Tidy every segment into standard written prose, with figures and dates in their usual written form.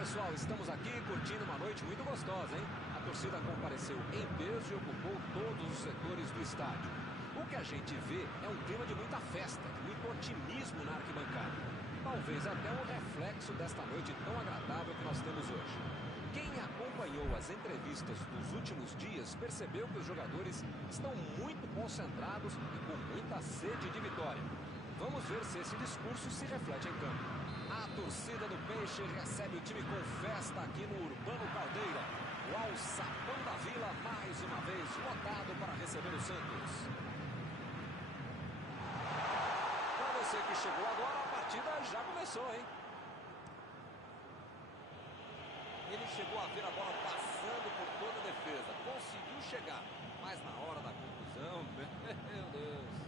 pessoal, estamos aqui curtindo uma noite muito gostosa, hein? A torcida compareceu em peso e ocupou todos os setores do estádio. O que a gente vê é um clima de muita festa, de muito otimismo na arquibancada. Talvez até um reflexo desta noite tão agradável que nós temos hoje. Quem acompanhou as entrevistas dos últimos dias percebeu que os jogadores estão muito concentrados e com muita sede de vitória. Vamos ver se esse discurso se reflete em campo. A torcida do Peixe recebe o time com festa aqui no Urbano Caldeira. O Alçapão da Vila, mais uma vez, lotado para receber o Santos. Para você que chegou agora, a partida já começou, hein? Ele chegou a ver a bola passando por toda a defesa. Conseguiu chegar, mas na hora da conclusão, meu Deus.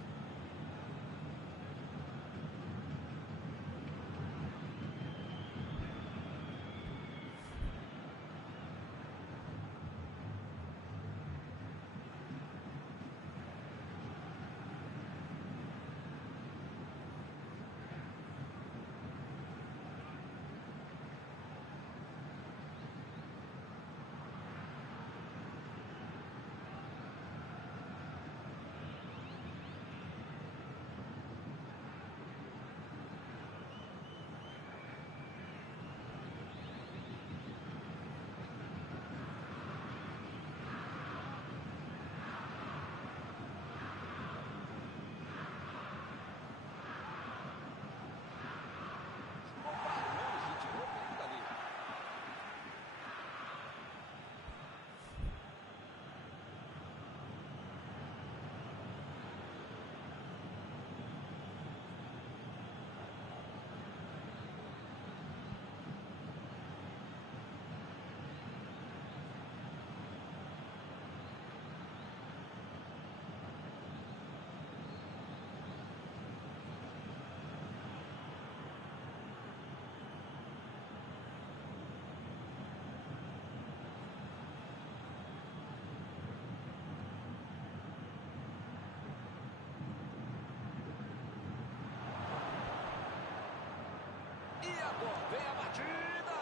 Vem a batida!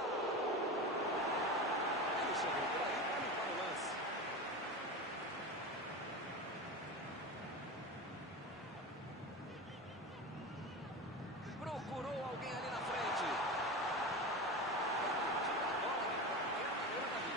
Ele chegou por aí para limpar o lance. Procurou alguém ali na frente. Tira a bola de qualquer maneira dali.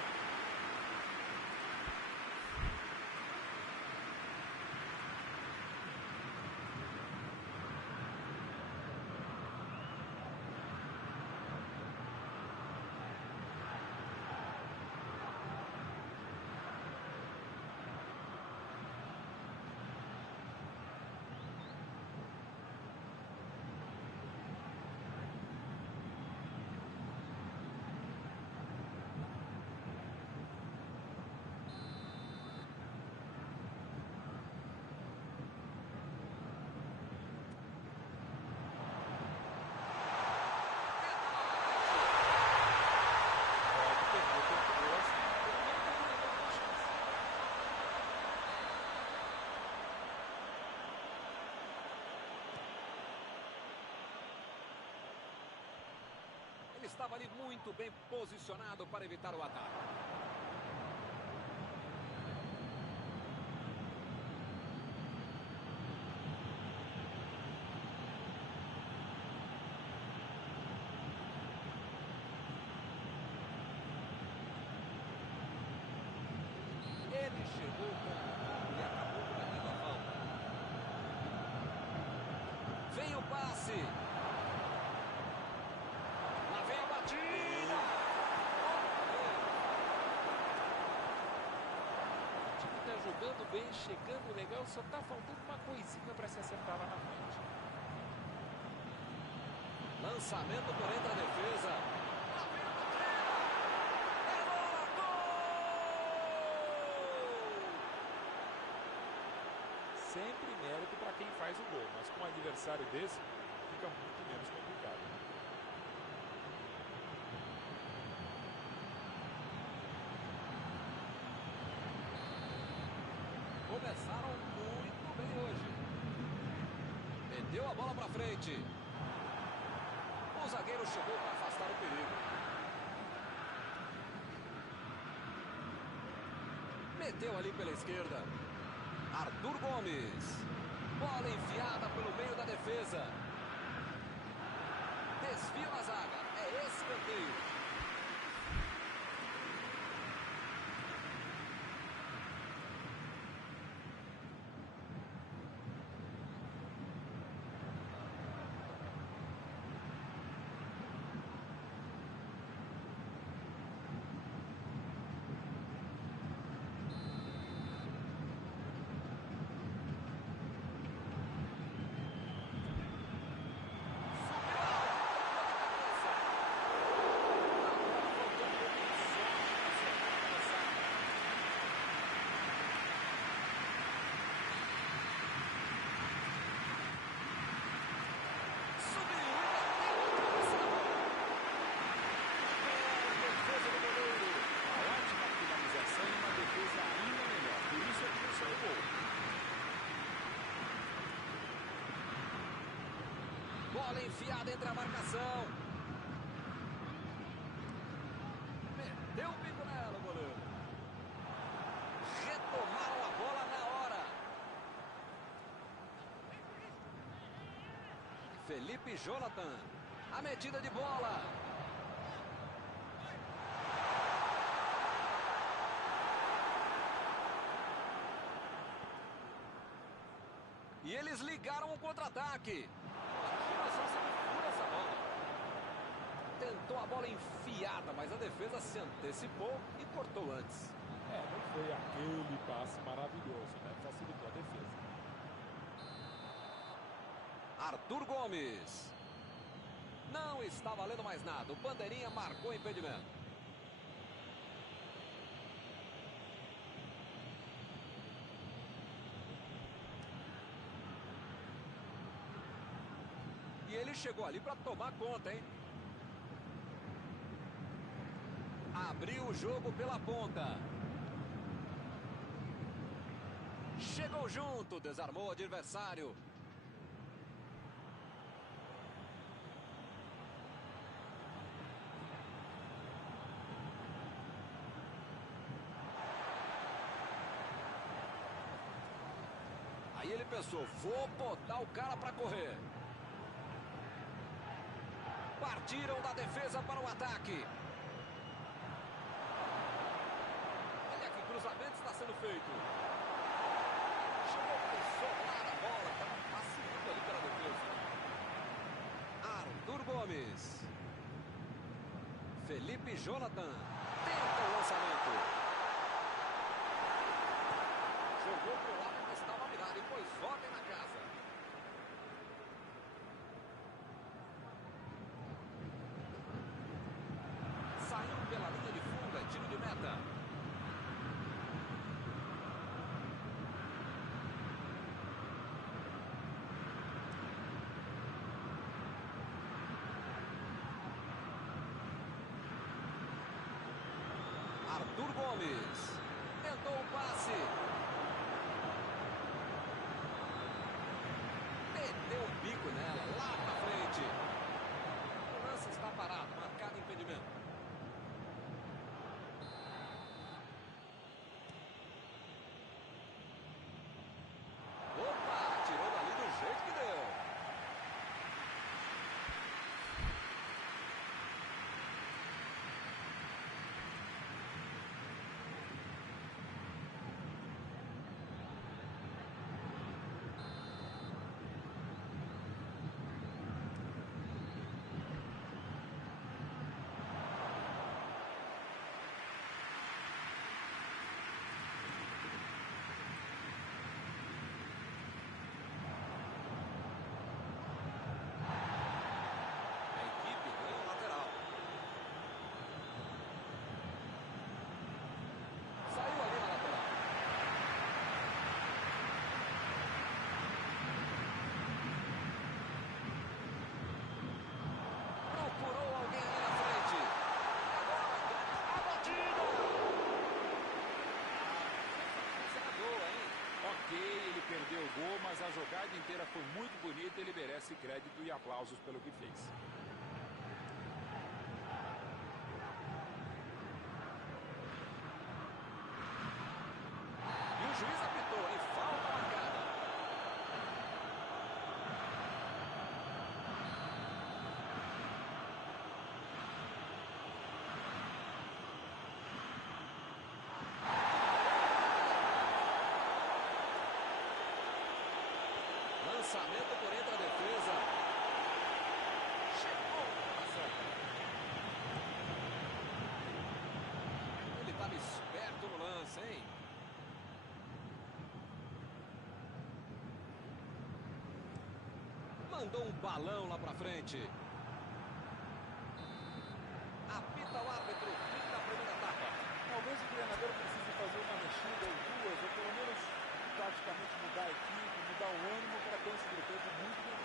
Ele estava ali muito bem posicionado para evitar o ataque. Ele chegou com tudo e acabou cometendo a falta. Vem o passe. Jogando bem, chegando legal, só tá faltando uma coisinha para se acertar lá na frente. Lançamento por entre a defesa. É bola, gol! Sempre mérito para quem faz o gol, mas com um adversário desse, fica muito menos complicado. Começaram muito bem hoje. Meteu a bola para frente. O zagueiro chegou para afastar o perigo. Meteu ali pela esquerda. Arthur Gomes. Bola enfiada pelo meio da defesa. Desvio na zaga. É escanteio. Bola enfiada entre a marcação. Meteu o bico nela, o goleiro. Retomaram a bola na hora. Felipe Jonathan. A metida de bola. E eles ligaram o contra-ataque. Tentou a bola enfiada, mas a defesa se antecipou e cortou antes. Não foi aquele passe maravilhoso, né? Facilitou a defesa. Arthur Gomes. Não está valendo mais nada. O bandeirinha marcou impedimento. E ele chegou ali para tomar conta, hein? Abriu o jogo pela ponta. Chegou junto, desarmou o adversário. Aí ele pensou, vou botar o cara para correr. Partiram da defesa para o ataque. Olha que cruzamento está sendo feito. Chegou mais solada a bola, estava passeando ali pela defesa. Arthur Gomes. Felipe Jonathan. Tenta o lançamento. Jogou para o lado que estava virado e pôs ordem na casa. Saiu pela linha de fundo, é tiro de meta. Arthur Gomes. Tentou o passe. Meteu um bico nela, lá pra frente. O lance está parado, marcado impedimento. Opa, tirou dali do jeito que deu. Perdeu o gol, mas a jogada inteira foi muito bonita. Ele merece crédito e aplausos pelo que fez. lançamento por entre a defesa. Chegou na certa. Ele estava esperto no lance, hein? Mandou um balão lá pra frente. Apita o árbitro, fim da primeira etapa. Talvez o treinador precise fazer uma mexida ou duas, ou pelo menos praticamente mudar a equipe, mudar o ânimo para ter um segundo tempo muito melhor.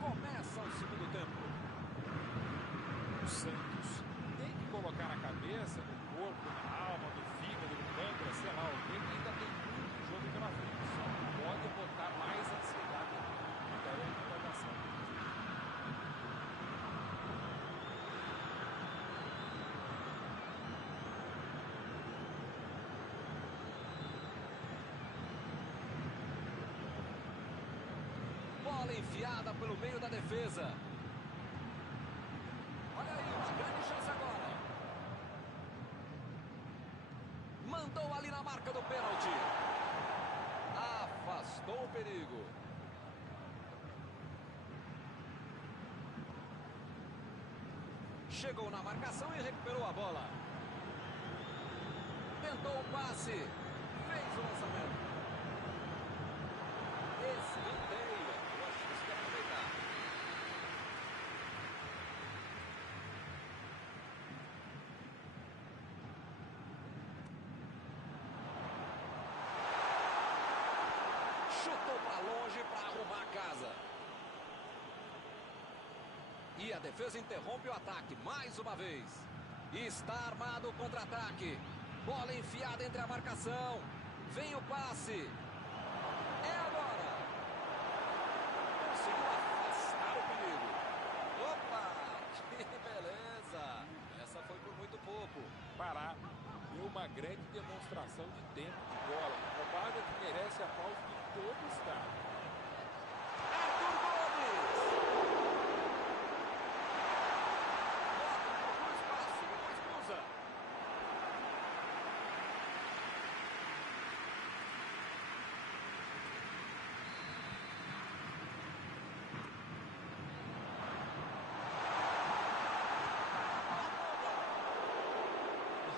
Começa o segundo tempo. O Santos tem que colocar na cabeça, no corpo, na alma, no fígado, no pâncreas, sei lá, o que ainda tem muito jogo pela frente. Só pode botar mais ansiedade e garanto que vai dar certo. Bola enfiada pelo meio da defesa. Olha aí, uma grande chance agora. Mandou ali na marca do pênalti. Afastou o perigo. Chegou na marcação e recuperou a bola. Tentou o passe. Fez o lançamento. Escanteio. Boa chance de aproveitar. Chutou para longe para arrumar a casa. E a defesa interrompe o ataque mais uma vez. Está armado o contra-ataque. Bola enfiada entre a marcação. Vem o passe. É agora. Conseguiu afastar o perigo. Opa, que beleza. Essa foi por muito pouco. Pará deu uma grande demonstração de tempo de bola. Roubada que merece aplauso de todo o estádio. Arthur Gomes. Bota, procura espaço, depois cruza.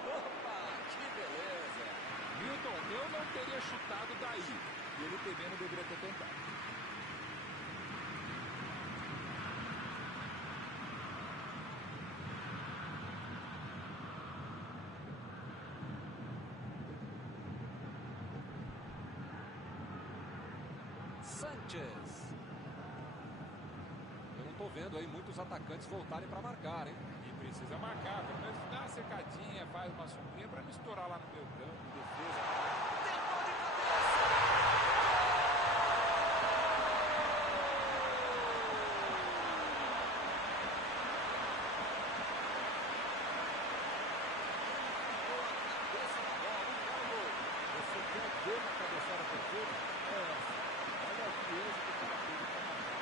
Opa, que beleza. Milton, eu não teria chutado daí. E ele também não deveria ter tentado. Sanchez. Eu não tô vendo aí muitos atacantes voltarem para marcar, hein? E precisa marcar, pelo menos dá uma secadinha, faz uma sombrinha para não estourar lá no meu campo, defesa. Tentou de cabeça. Você quer ver uma cabeçada perfeita? É essa. Olha a frieza que o cara teve para marcar.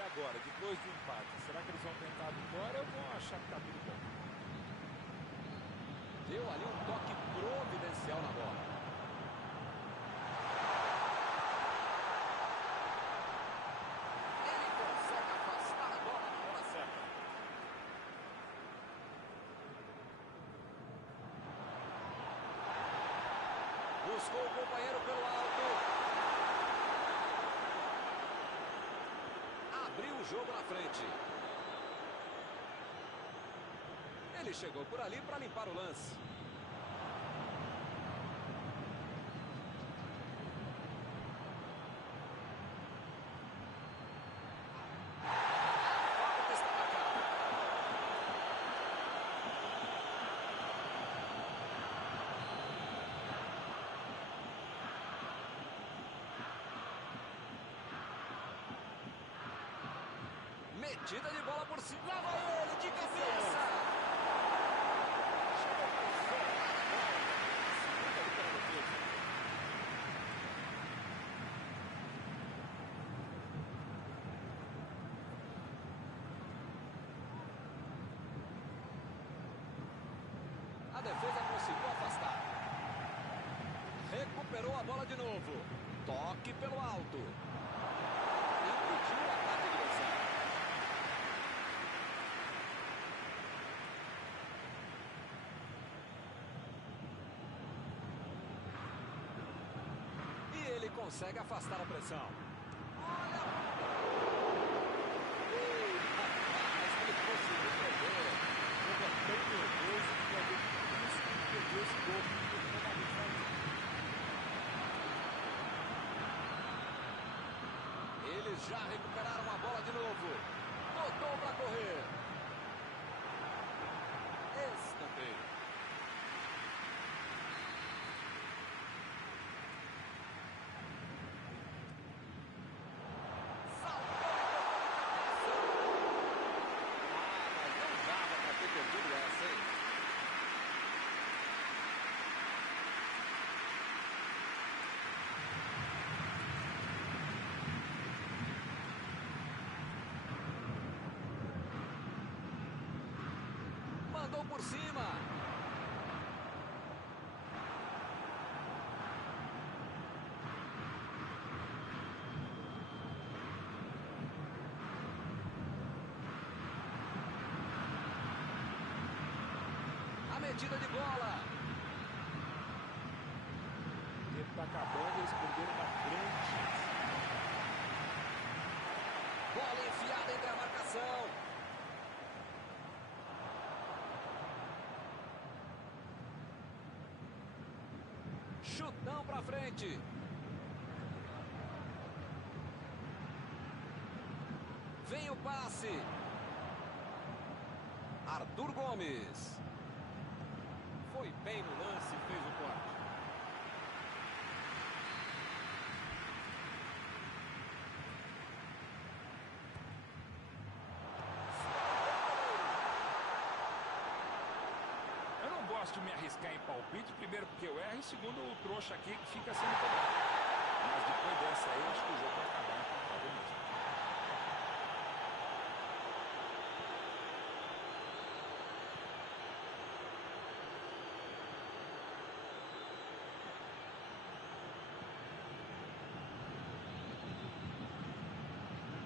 E agora, depois do empate, será que eles vão tentar a vitória ou vão achar que tá tudo bom? Deu ali um toque providencial na bola. Ele consegue afastar a bola na hora certa. Buscou o companheiro pelo alto. Abriu o jogo na frente. Ele chegou por ali para limpar o lance. A falta está marcada. Metida de bola por cima. Lá vai ele de cabeça. A defesa conseguiu afastar. Recuperou a bola de novo. Toque pelo alto. Impediu o ataque adversário. E ele consegue afastar a pressão. Olha! Rapaz, ele conseguiu perder. Jogo é tão nervoso que é difícil de perder esse gol. Eles já recuperaram a bola de novo. Botou para correr. Escanteio. Saltou e tocou de cabeça. Mas não dava para ter perdido essa, hein? Mandou por cima. A metida de bola. O tempo tá acabando e eles perderam uma grande chance. Bola enfiada entre a marcação. Chutão pra frente. Vem o passe. Arthur Gomes. Foi bem no lance e fez o corte. Eu não gosto de me arriscar em palpite, primeiro porque eu erro e segundo o trouxa aqui que fica sendo cobrado. Mas depois dessa aí, acho que o jogo vai acabar empatado mesmo.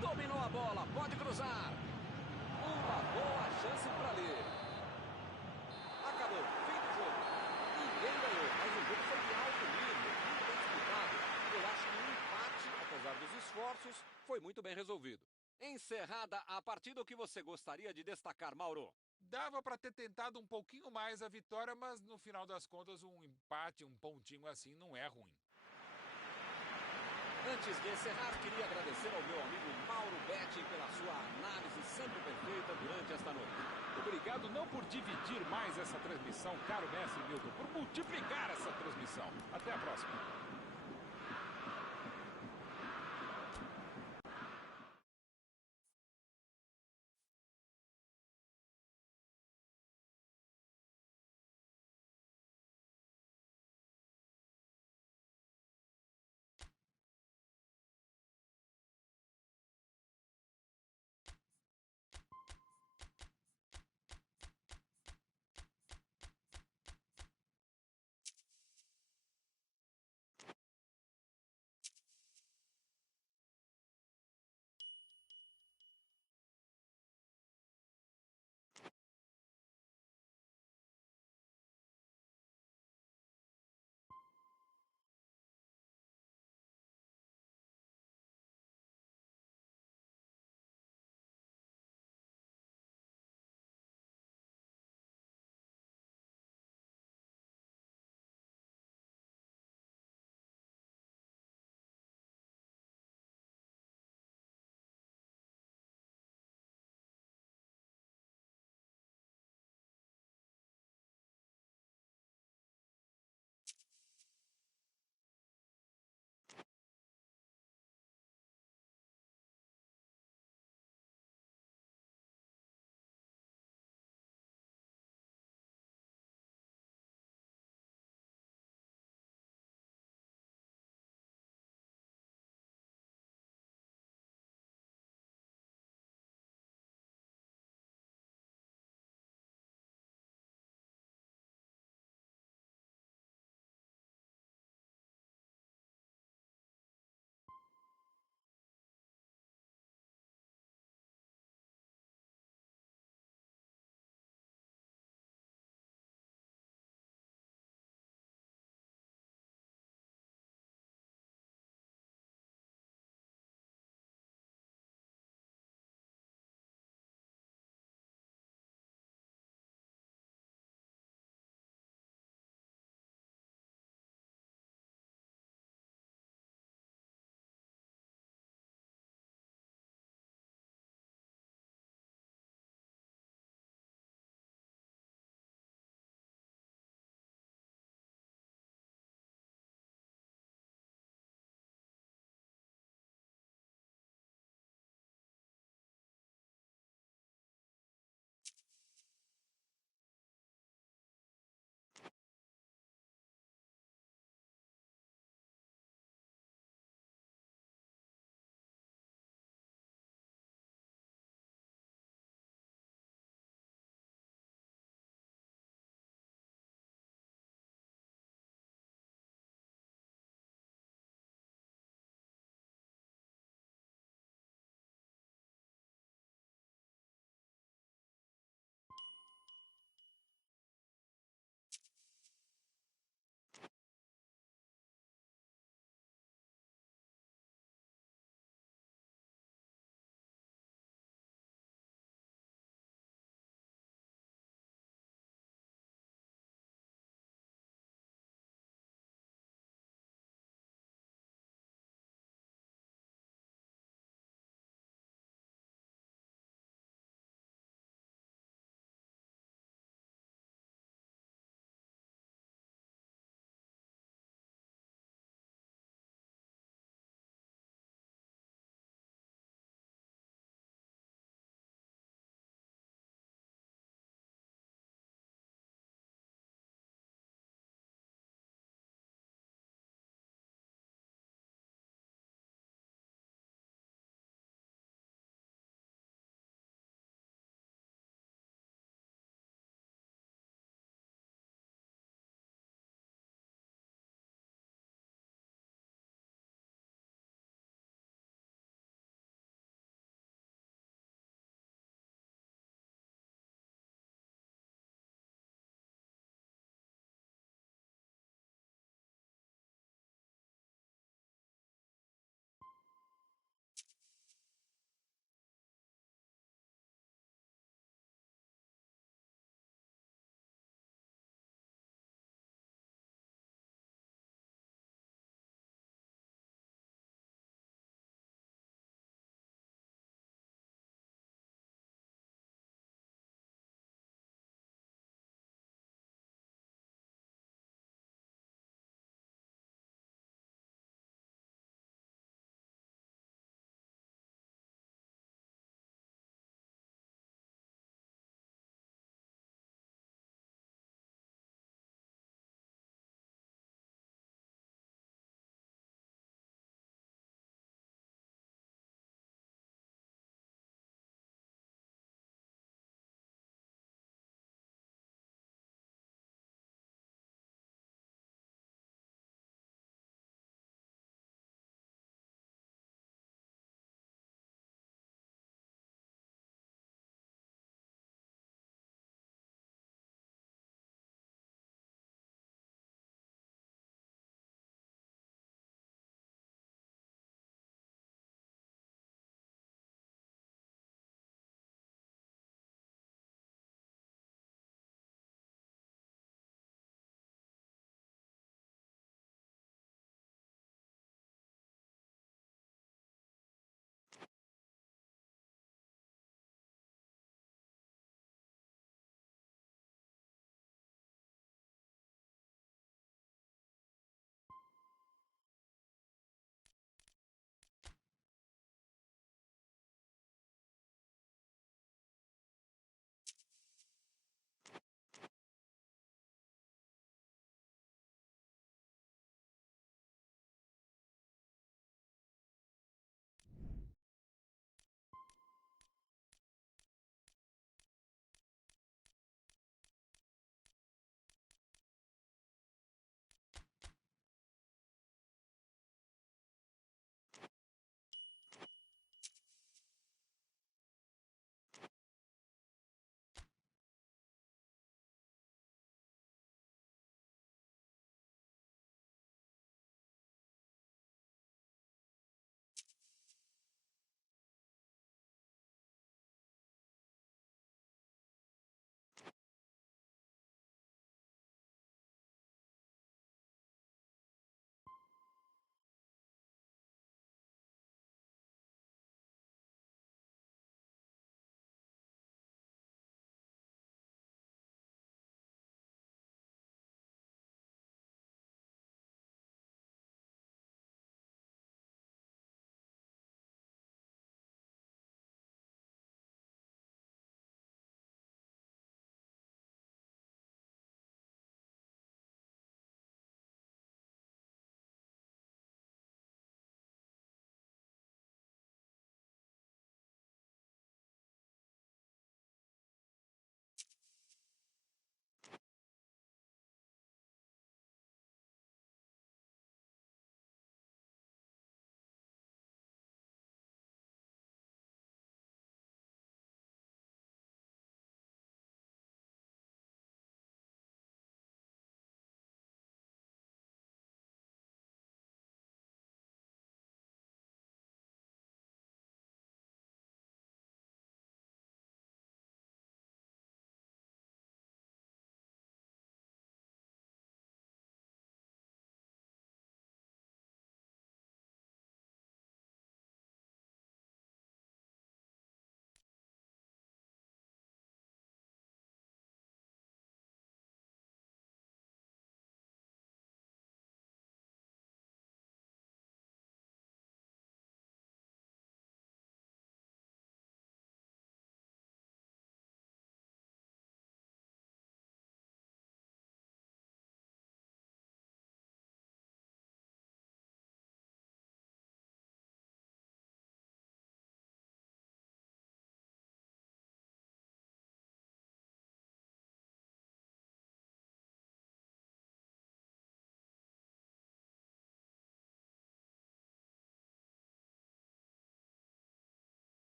Dominou a bola, pode cruzar. Uma boa chance por ali. Acabou, fim do jogo. Ninguém ganhou, mas o jogo foi de alto nível, muito bem disputado. Eu acho que o empate, apesar dos esforços, foi muito bem resolvido. Encerrada a partida, o que você gostaria de destacar, Mauro? Dava para ter tentado um pouquinho mais a vitória, mas no final das contas um empate, um pontinho assim não é ruim. Antes de encerrar, queria agradecer ao meu amigo Mauro Betti pela sua análise sempre perfeita durante esta noite. Obrigado não por dividir mais essa transmissão, caro mestre Milton, por multiplicar essa transmissão. Até a próxima.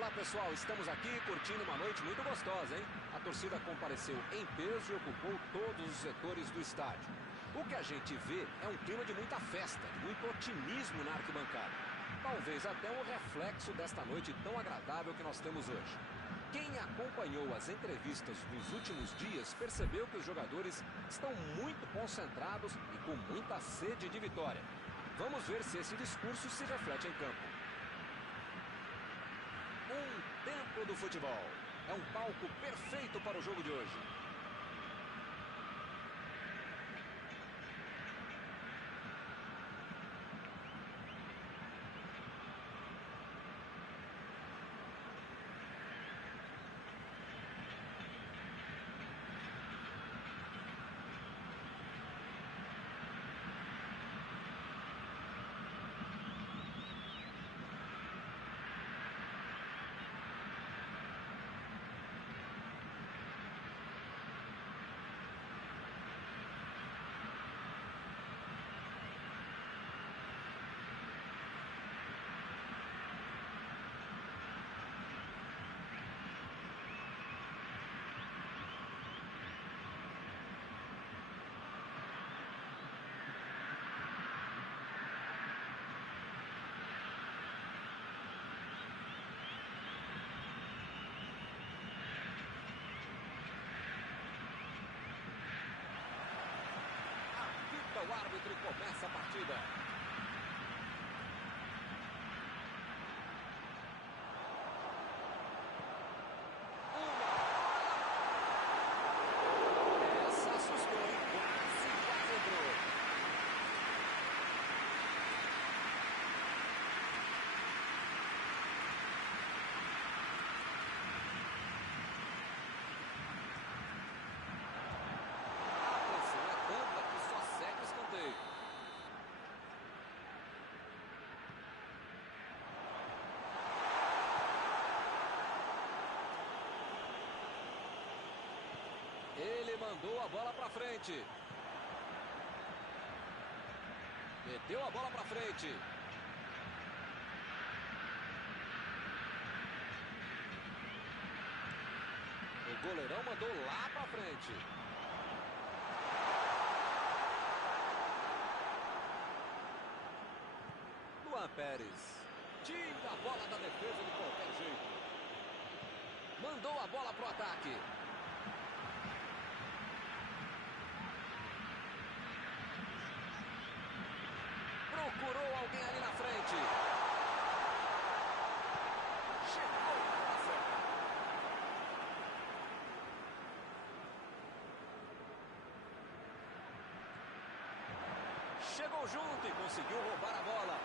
Olá pessoal, estamos aqui curtindo uma noite muito gostosa, hein? A torcida compareceu em peso e ocupou todos os setores do estádio. O que a gente vê é um clima de muita festa, de muito otimismo na arquibancada. Talvez até um reflexo desta noite tão agradável que nós temos hoje. Quem acompanhou as entrevistas dos últimos dias percebeu que os jogadores estão muito concentrados e com muita sede de vitória. Vamos ver se esse discurso se reflete em campo. Um templo do futebol. É um palco perfeito para o jogo de hoje. O árbitro começa a partida. Essa assustou, hein? Quase entrou. A pressão é tanta que só segue o escanteio. Ele mandou a bola para frente. Meteu a bola para frente. O goleirão mandou lá para frente. Luan Pérez. Tira a bola da defesa de qualquer jeito. Mandou a bola para o ataque. Procurou alguém ali na frente. Chegou na bola certa. Chegou junto e conseguiu roubar a bola.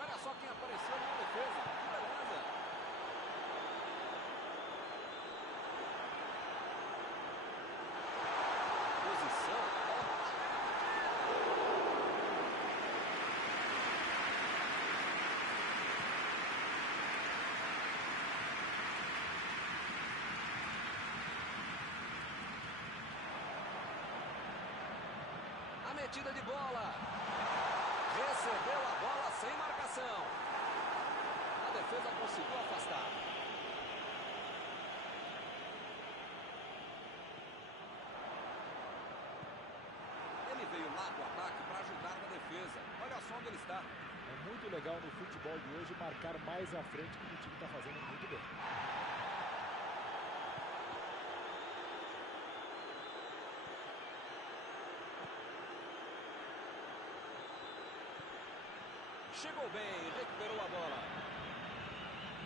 Olha só quem apareceu na defesa. Que beleza. Posição. A metida de bola. Recebeu a bola sem marcação. A defesa conseguiu afastar. Ele veio lá do ataque para ajudar na defesa. Olha só onde ele está. É muito legal no futebol de hoje marcar mais à frente, que o time está fazendo muito bem. Chegou bem, recuperou a bola.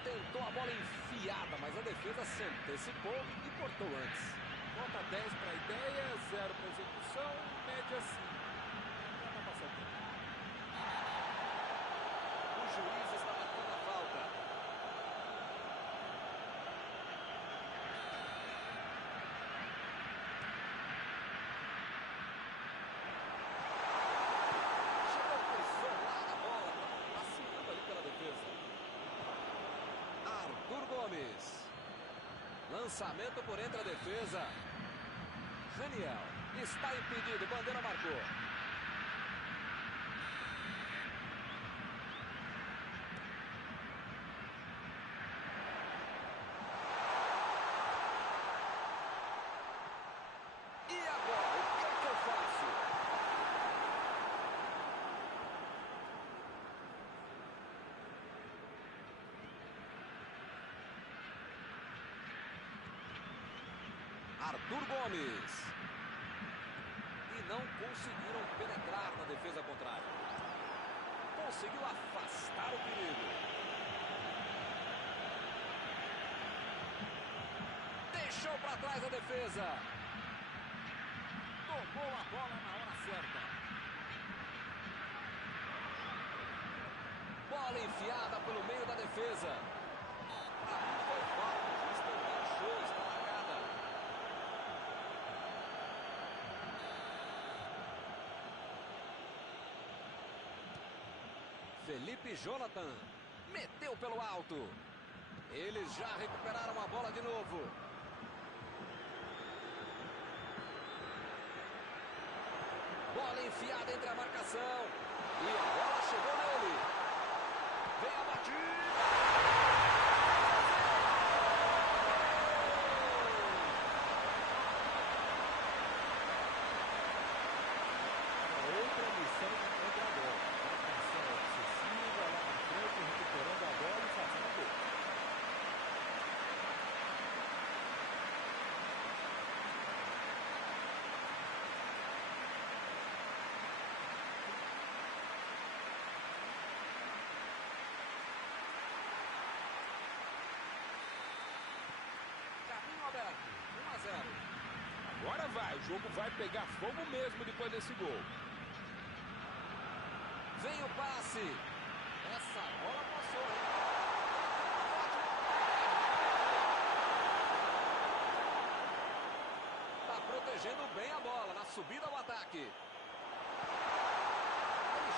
Tentou a bola enfiada, mas a defesa se antecipou e cortou antes. Nota 10 para a ideia, 0 para a execução, média 5. Dá para passar tempo. O juiz está marcando a falta. Chegou, pisou lá na bola, passeando ali pela defesa. Arthur Gomes. Lançamento por entre a defesa. Raniel está impedido, bandeira marcou. E agora, o que é que eu faço? Arthur Gomes. E não conseguiram penetrar na defesa contrária. Conseguiu afastar o perigo. Deixou para trás a defesa. Tomou a bola na hora certa. Bola enfiada pelo meio da defesa. Para mim foi falta. O juiz não achou, está marcada. Felipe Jonathan meteu pelo alto. Eles já recuperaram a bola de novo. Bola enfiada entre a marcação. E a bola chegou nele. Vem a batida. Outra missão contra a bola. Marcação excessiva lá na frente, recuperando a bola e fazendo gol. Caminho aberto. 1-0. Agora vai, o jogo vai pegar fogo mesmo depois desse gol. Vem o passe. Essa bola passou, hein? Tá protegendo bem a bola na subida ao ataque. Ele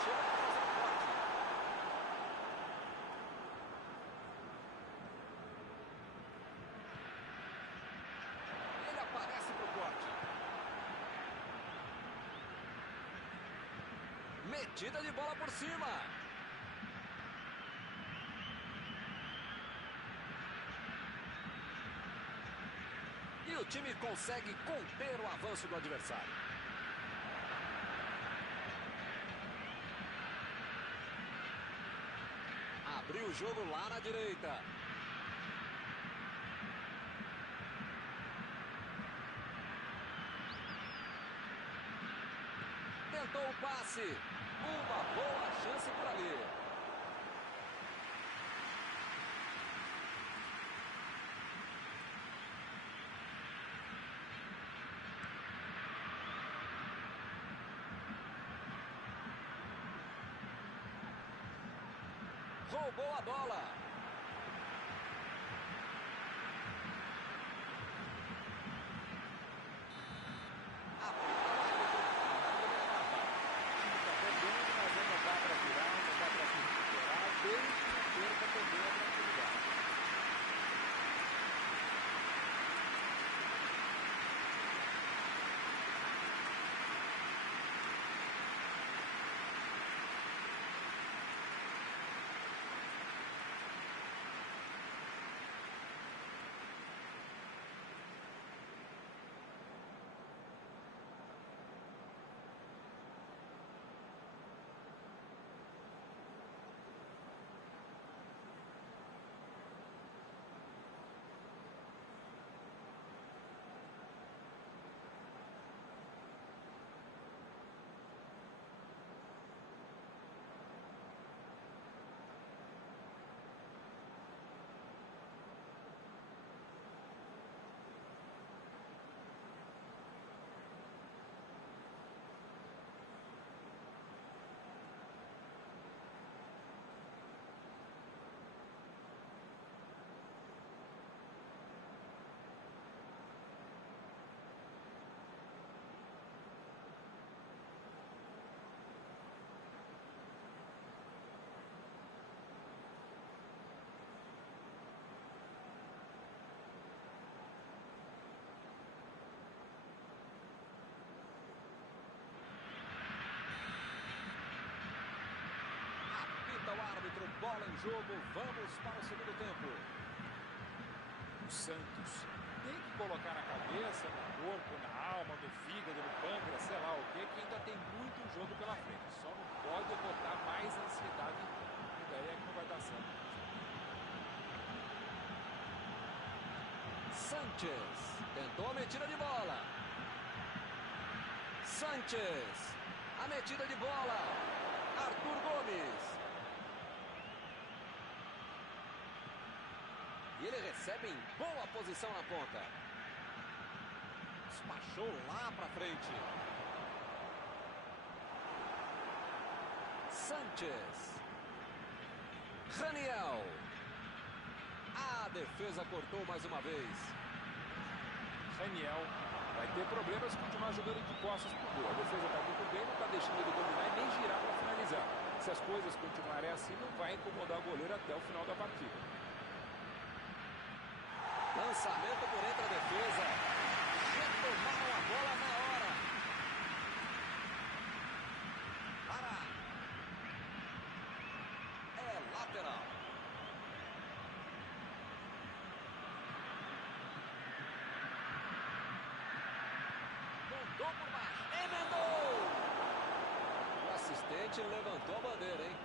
chega para fazer o corte. Ele aparece pro corte. Metida de bola por cima. E o time consegue conter o avanço do adversário. Abriu o jogo lá na direita. Tentou o passe. Uma boa chance por ali. Roubou a bola. bola em jogo, vamos para o segundo tempo. O Santos tem que colocar na cabeça, no corpo, na alma, no fígado, no pâncreas, sei lá o que ainda tem muito jogo pela frente. Só não pode botar mais ansiedade em tudo. E daí é que não vai dar certo. Sanchez tentou a metida de bola. Sanchez, a metida de bola. Arthur Gomes. E ele recebe em boa posição na ponta. Despachou lá para frente. Sanchez. Raniel. A defesa cortou mais uma vez. Raniel vai ter problemas se continuar jogando de costas pro gol. A defesa está muito bem, não está deixando ele dominar e nem girar para finalizar. Se as coisas continuarem assim, não vai incomodar o goleiro até o final da partida. Lançamento por entre a defesa. Retomaram a bola na hora. Para. É lateral. Mandou por baixo. Emendou. O assistente levantou a bandeira, hein?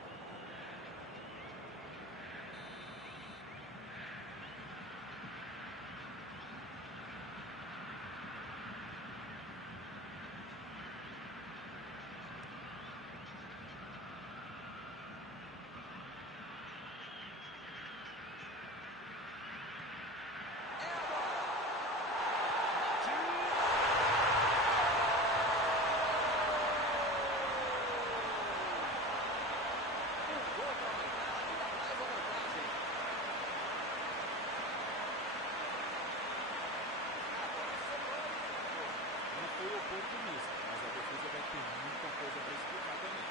Oportunista, mas a defesa vai ter muita coisa para explicar também.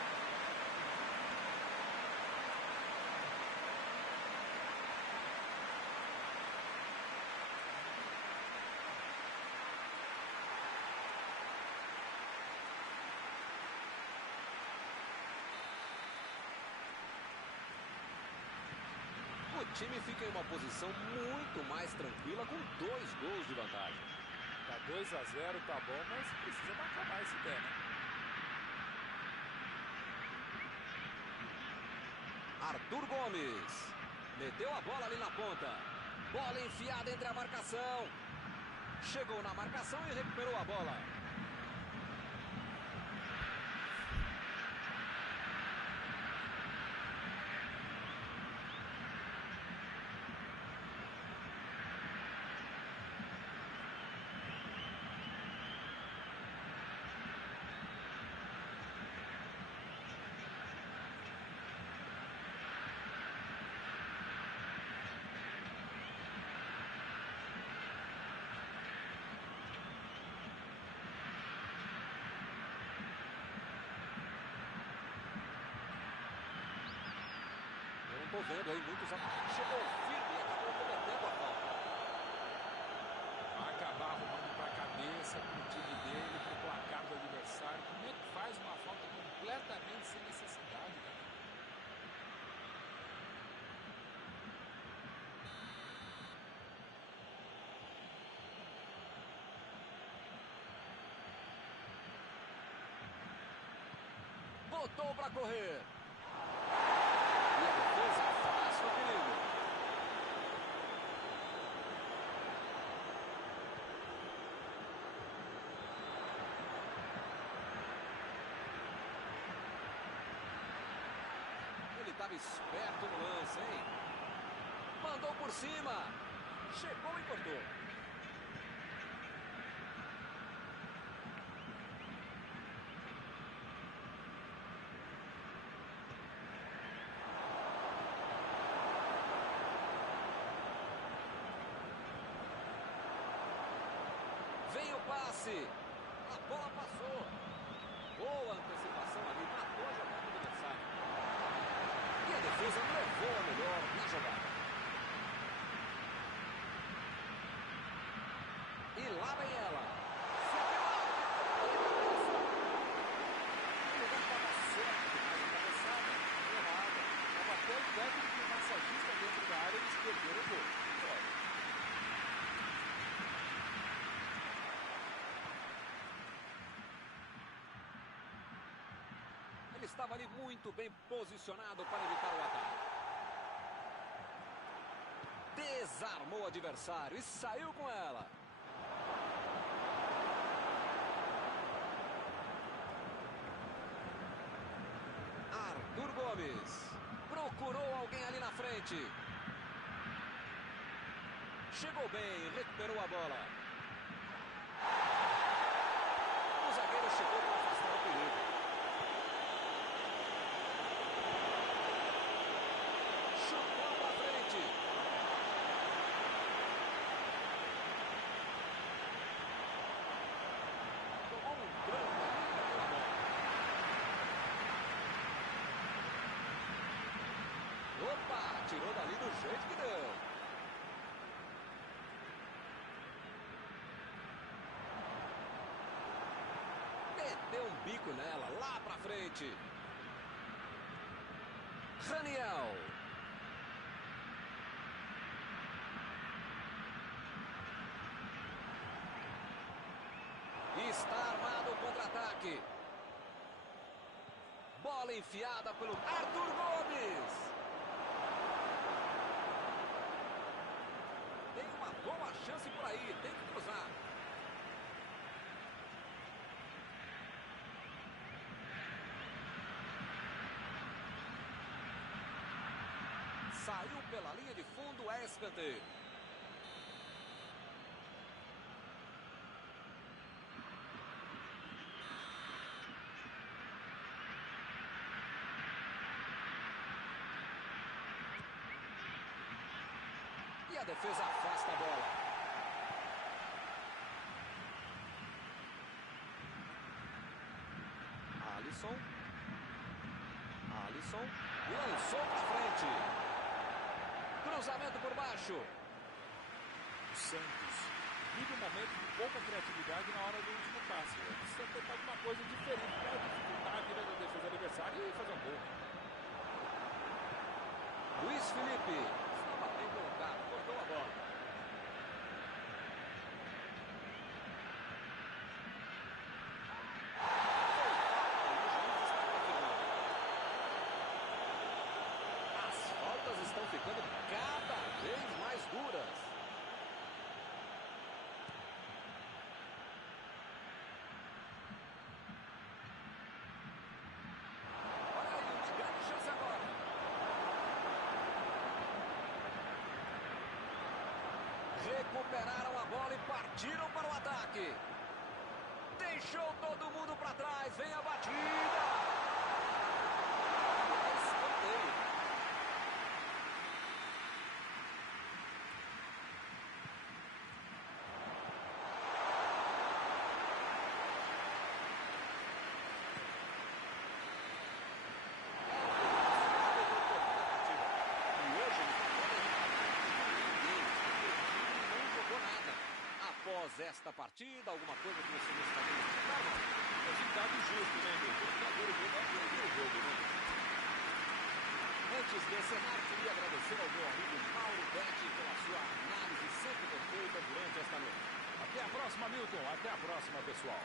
O time fica em uma posição muito mais tranquila com 2 gols de vantagem. Tá 2-0, tá bom, mas precisa marcar mais se der, né? Arthur Gomes. Meteu a bola ali na ponta. Bola enfiada entre a marcação. Chegou na marcação e recuperou a bola. Tô vendo aí muitos. Chegou firme e acabou cometendo a falta. Vai acabar arrumando para a cabeça, para o time dele, para o placar do adversário. Como é que faz uma falta completamente sem necessidade, cara? Botou para correr. Ele estava esperto no lance, hein? Mandou por cima. Chegou e cortou. Vem o passe. A bola passou. Boa antecipação ali. Matou a jogada do adversário. E a defesa levou a melhor na jogada. E lá vem ela. Subiu alto. O lugar estava certo, mas a cabeçada errada. Estava até o técnico Ele estava ali muito bem posicionado para evitar o ataque. Desarmou o adversário e saiu com ela. Arthur Gomes. Procurou alguém ali na frente. Chegou bem, recuperou a bola. O zagueiro chegou para afastar o perigo. Chutou para frente. Tomou um tranco ali e perdeu a bola. Opa, tirou dali do jeito que deu. Meteu um bico nela, lá pra frente. Raniel. Está armado o contra-ataque. Bola enfiada pelo Arthur Gomes. Tem uma boa chance por aí, tem que cruzar. Saiu pela linha de fundo, é escanteio. E a defesa afasta a bola. Alisson. Alisson. Lançou para frente. Cruzamento por baixo. O Santos vive um momento de pouca criatividade na hora do último passe. Precisa tentar alguma coisa diferente para dificultar a vida da defesa adversária e fazer um gol. Luiz Felipe. Estava bem colocado, cortou a bola. As faltas estão ficando cada vez mais duras. Olha aí, uma grande chance agora. Recuperaram a bola e partiram para o ataque. Deixou todo mundo para trás. Vem a batida. Escanteio. Após esta partida, alguma coisa que você gostaria de destacar? Resultado justo, né, meu? O jogador do jogo, né? Antes de encerrar, queria agradecer ao meu amigo Mauro Betti pela sua análise sempre perfeita durante esta noite. Até a próxima, Milton. Até a próxima, pessoal.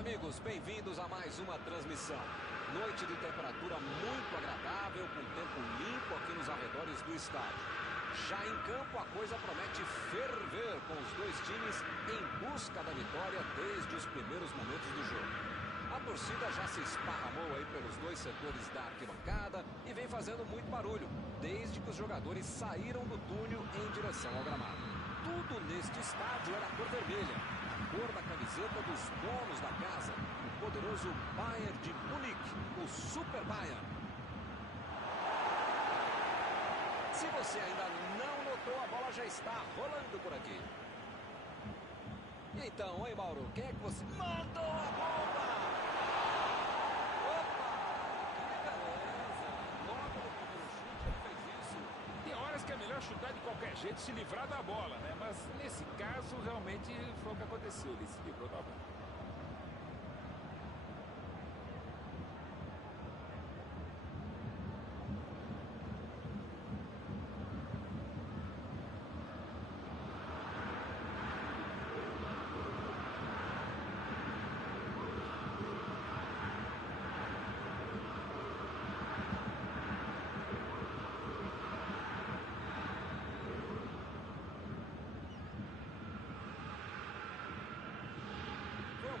amigos, bem-vindos a mais uma transmissão. Noite de temperatura muito agradável, com tempo limpo aqui nos arredores do estádio. Já em campo, a coisa promete ferver com os dois times em busca da vitória desde os primeiros momentos do jogo. A torcida já se esparramou aí pelos dois setores da arquibancada e vem fazendo muito barulho, desde que os jogadores saíram do túnel em direção ao gramado. Tudo neste estádio era cor vermelha, a cor da camiseta dos donos da casa, o poderoso Bayern de Munique, o Super Bayern. Se você ainda não notou, a bola já está rolando por aqui. E então, oi Mauro, quem é que você... Mandou a bomba! Opa! Que beleza! Logo no primeiro chute ele fez isso. Tem horas que é melhor chutar de qualquer jeito, se livrar da bola, né? Mas nesse caso, realmente foi o que aconteceu. Ele se livrou da bola.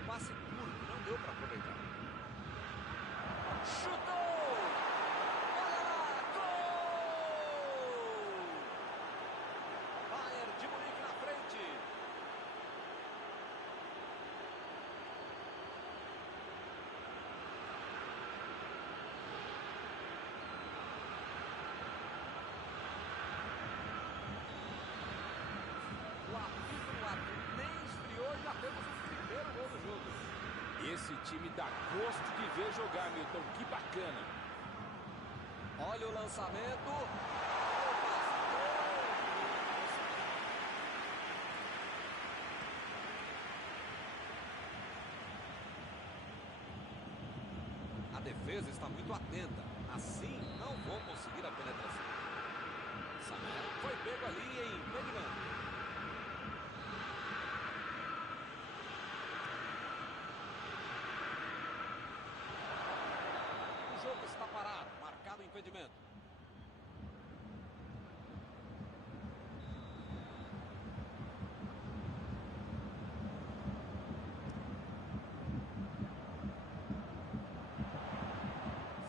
Passe curto, não deu para aproveitar. Chutou! Olha lá, gol! Bayern de Munique na frente. O apito no ato nem esfriou e já temos o primeiro gol do jogo. Esse time dá gosto de ver jogar, Milton. Que bacana. Olha o lançamento. A defesa está muito atenta. Assim não vão conseguir a penetração. Sané foi pego ali em impedimento. O jogo está parado, marcado o impedimento.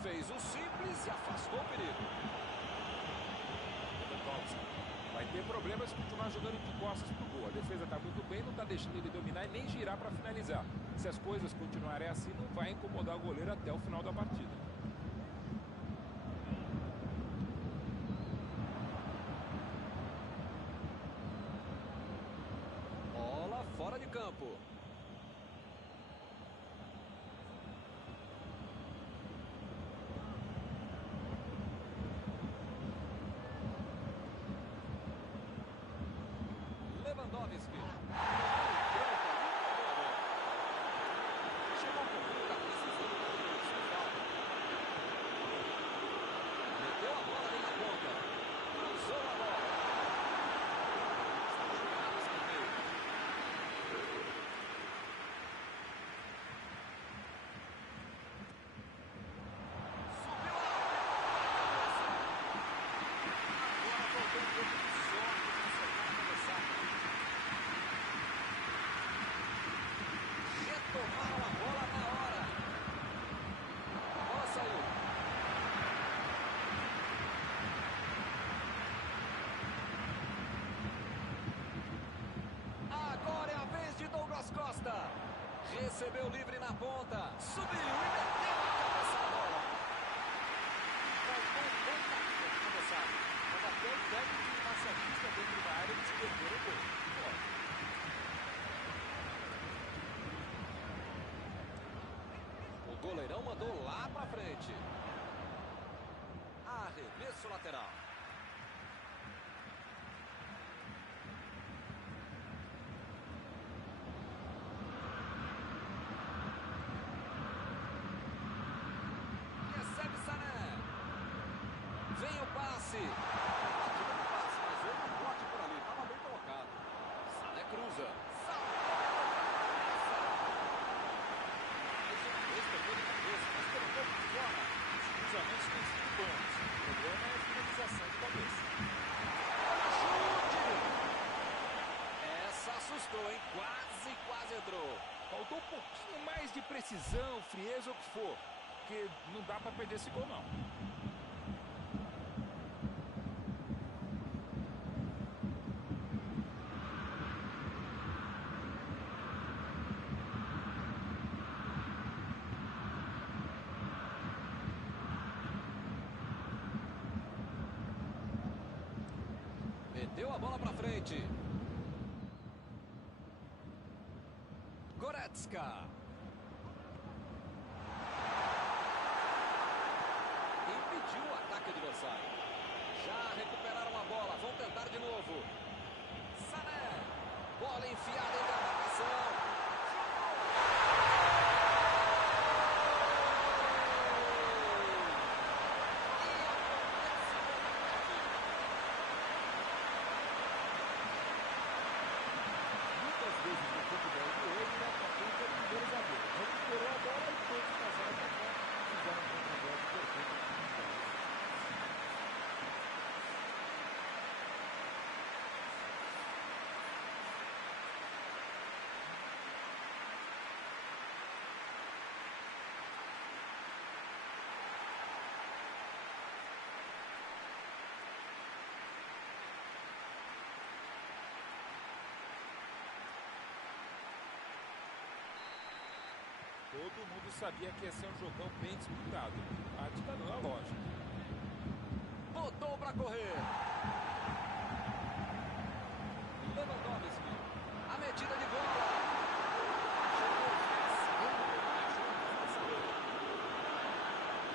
Fez o simples e afastou o perigo. Vai ter problemas se continuar jogando de costas pro gol. A defesa está muito bem, não está deixando ele dominar e nem girar para finalizar. Se as coisas continuarem assim, não vai incomodar o goleiro até o final da partida. Bola fora de campo. Lewandowski. Chegou com muita precisão no começo. Meteu a bola ali na ponta. Cruzou a bola. Está marcado o escanteio. Subiu a agora faltou um pouco de sorte para acertar a cabeçada. Retomaram a bola na hora. A bola saiu. Agora é a vez de Douglas Costa. Recebeu livre na ponta. Subiu e meteu a cabeça na bola. Faltou um bom taco na cabeçada. Mas até o técnico e o massagista dentro da área eles perderam o gol. O goleirão mandou lá pra frente. Arremesso lateral. Recebe Sané. Vem o passe. Batida no passe, mas houve um bote por ali. Estava bem colocado. Sané cruza. Salva. pouquinho mais de precisão, frieza, ou o que for. Porque não dá para perder esse gol, não. Meteu a bola pra frente. Goretzka. Impediu o ataque adversário. Já recuperaram a bola. Vão tentar de novo. Sané. Bola enfiada entre a marcação. Todo mundo sabia que ia ser um jogão bem disputado. A ditadura lógica. Botou pra correr. Lewandowski. A metida de bola.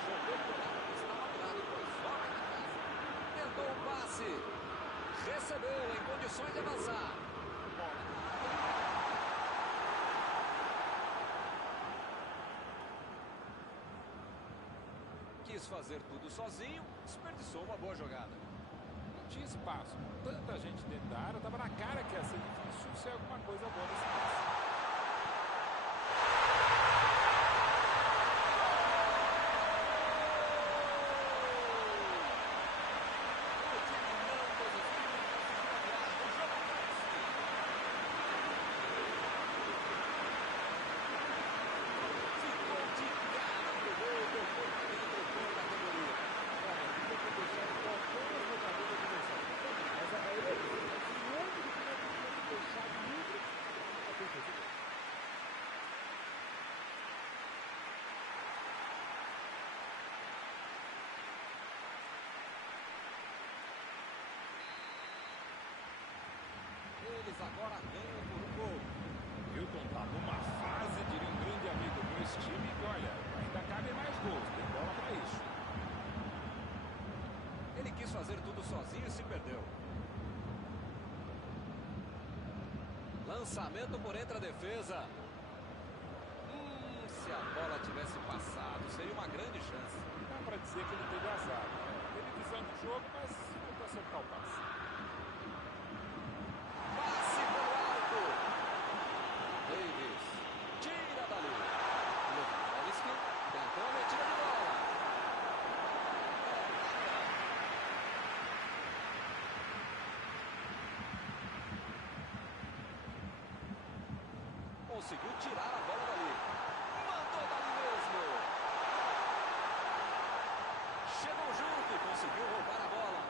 Jogou por lá, estava virado, foi fora da casa. Tentou o passe. Recebeu em condições de avançar. Quis fazer tudo sozinho, desperdiçou uma boa jogada. Não tinha espaço. Tanta gente dentro da área, tava na cara que ia ser difícil ser alguma coisa boa nesse passe. Eles agora ganham por um gol. Hilton tá numa fase, diria um grande amigo com esse time, que olha, ainda cabem mais gols, tem bola pra isso. Ele quis fazer tudo sozinho e se perdeu. Lançamento por entre a defesa. Se a bola tivesse passado, seria uma grande chance. Dá pra dizer que ele teve azar, né? Teve visão do jogo, mas tentou acertar o passe. Passe pelo alto. Davis tira dali. Lewandowski tentou a metida de bola. Conseguiu tirar a bola dali. Mandou dali mesmo. Chegou junto e conseguiu roubar a bola.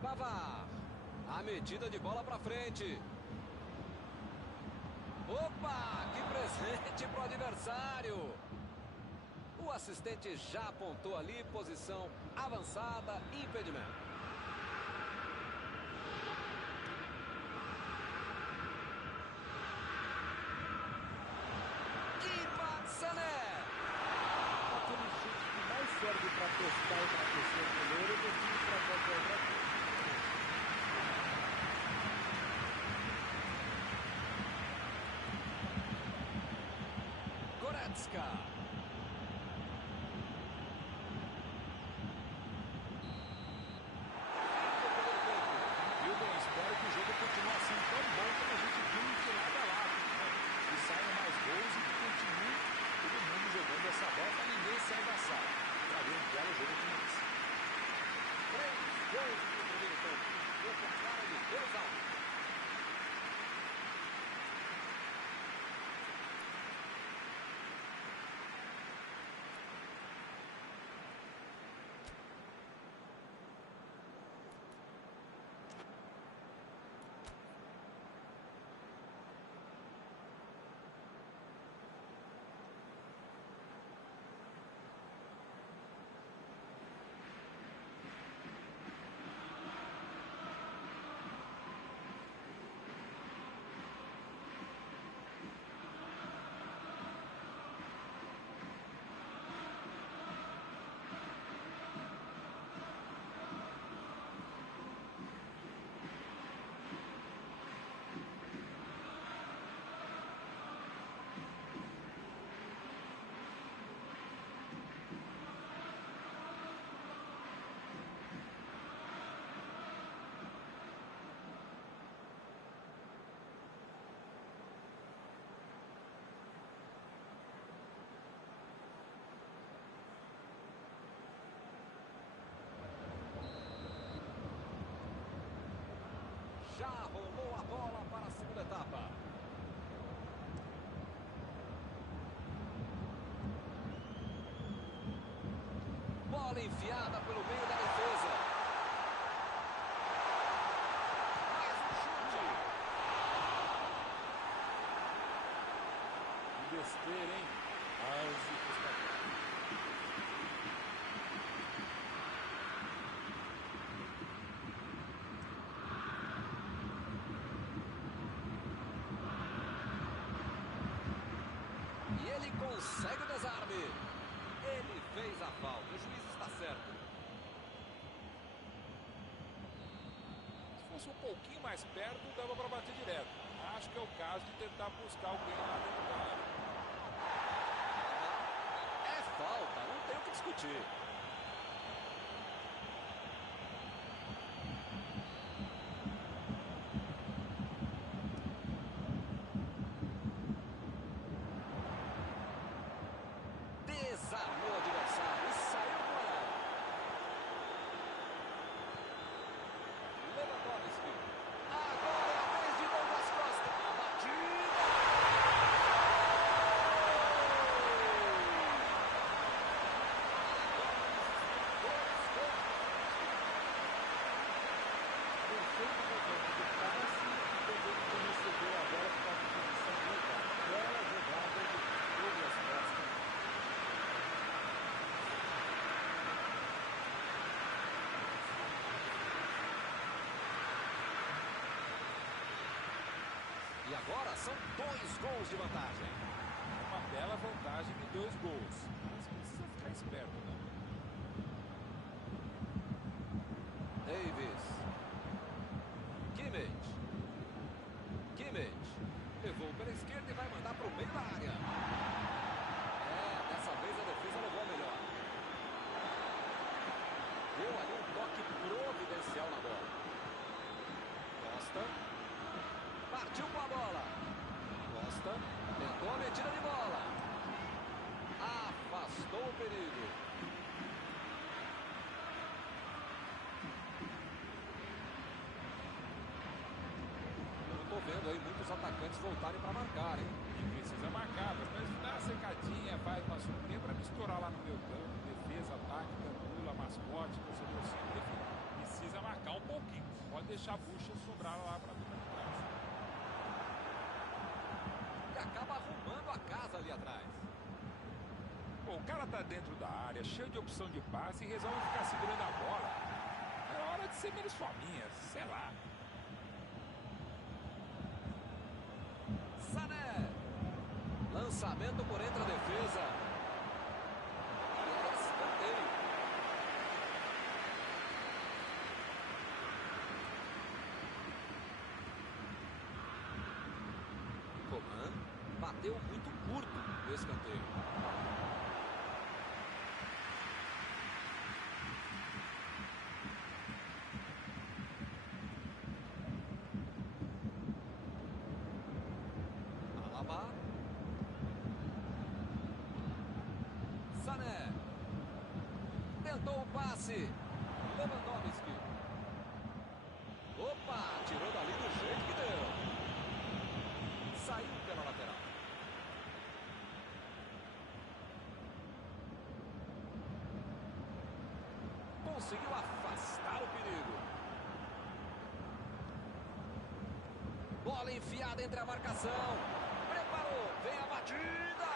Bavar. A metida de bola pra frente. Opa, que presente pro adversário. O assistente já apontou ali, posição avançada, impedimento. Sané. Aquele chute que mais serve para testar e para aquecer o goleiro do que para qualquer outra coisa. Goretzka. Hilton, espero que o jogo continue assim tão bom como a gente viu de lado a lado. Que saiam mais gols e que continue todo mundo jogando essa bola para ninguém sair da sala. Para ver um belo jogo como esse. 3 gols no primeiro tempo. Deu com a cara de 2-1. Já rolou a bola para a segunda etapa. Bola enfiada pelo meio da defesa. Mais um chute. Que besteira, hein? Quase custou. E ele consegue o desarme. Ele fez a falta. O juiz está certo. Se fosse um pouquinho mais perto, dava para bater direto. Acho que é o caso de tentar buscar alguém lá dentro da área. É falta, não tem o que discutir. Desarmou o adversário e saiu com ela. Lewandowski. Agora é a vez de Douglas Costa. A batida. Perfeito momento do passe e também quando recebeu a bola para uma posição legal. Bela jogada de Douglas Costa. E agora são 2 gols de vantagem. Uma bela vantagem de 2 gols. Mas precisa ficar esperto, né? Davis. Kimmich. Kimmich. Levou pela esquerda e vai mandar para o meio da área. Dessa vez a defesa levou a melhor. Deu ali um toque providencial na bola. Costa. Partiu com a bola. Costa. Tentou a metida de bola. Afastou o perigo. Vendo aí muitos atacantes voltarem para marcar, hein? E precisa marcar, mas dá uma secadinha, faz uma surpresa para misturar lá no meio campo, defesa, ataque, cancula, mascote, torcedor sempre, enfim, precisa marcar um pouquinho, pode deixar a bucha sobrar lá para trás. E acaba arrumando a casa ali atrás. Pô, o cara tá dentro da área, cheio de opção de passe e resolve ficar segurando a bola. É hora de ser menos fominha, sei lá. Sané. Lançamento por entre a defesa. E é escanteio. Coman bateu muito curto no escanteio. Sané. Tentou o passe. Lewandowski. Opa, tirou dali do jeito que deu. Saiu pela lateral. Conseguiu afastar o perigo. Bola enfiada entre a marcação. Preparou, vem a batida.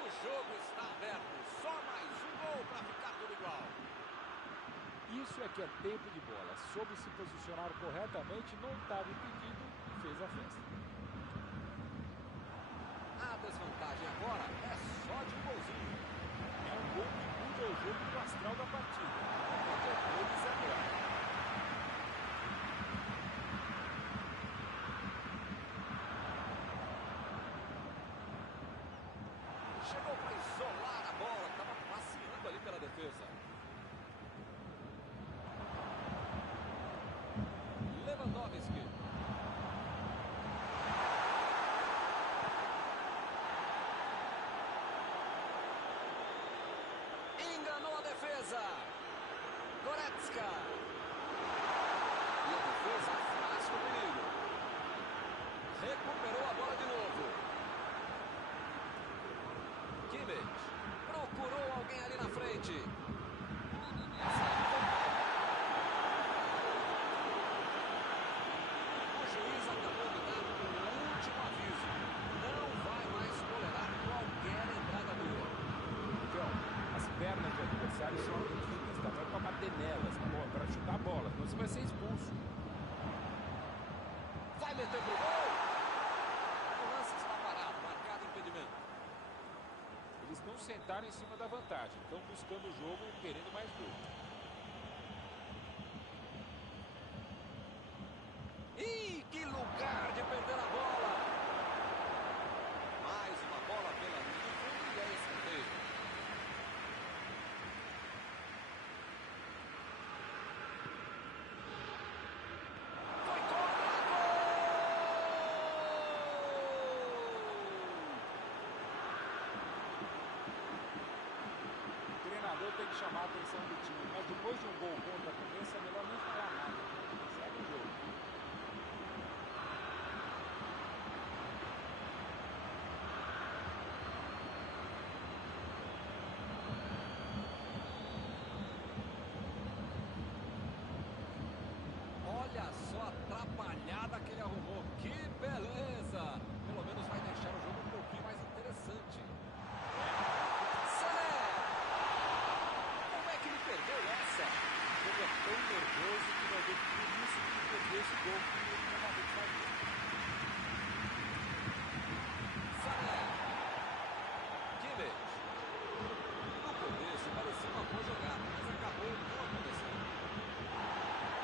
O jogo está aberto. Só mais um gol para ficar tudo igual. Isso é que é tempo de bola. Soube se posicionar corretamente, não estava impedido e fez a festa. A desvantagem agora é só de um golzinho. É um gol que muda o jogo do astral da partida. É deles agora. Chegou para isolar a bola, estava passeando ali pela defesa. Lewandowski. Enganou a defesa. Goretzka. E a defesa afasta o perigo. Recuperou a bola de novo. Kimmich procurou alguém ali na frente. O juiz acabou de dar um último aviso. Não vai mais tolerar qualquer entrada dura. Então, as pernas do adversário são erguidas, tá? Não é para bater nelas, tá bom? É para chutar a bola, senão você vai ser expulso. Vai meter pro gol. O lance está parado, marcado impedimento. Eles não sentaram em cima da vantagem, estão buscando o jogo, querendo mais gol. Ih, que lugar de perder a bola. Mais uma bola pela linha do fundo e é escanteio. Foi contra, O treinador tem que chamar a atenção do time, mas depois de um gol contra a cabeça, é melhor nem falar nada. Segue o jogo. Olha só a atrapalhada que ele arrumou. Que beleza! Pelo menos vai deixar o jogo um pouquinho mais interessante. Sané! Como é que ele perdeu essa? O jogo é tão nervoso que vai ver por isso que ele perdeu esse gol que ele normalmente faria. Sané! Kimmich! No começo parecia uma boa jogada, mas acabou não acontecendo.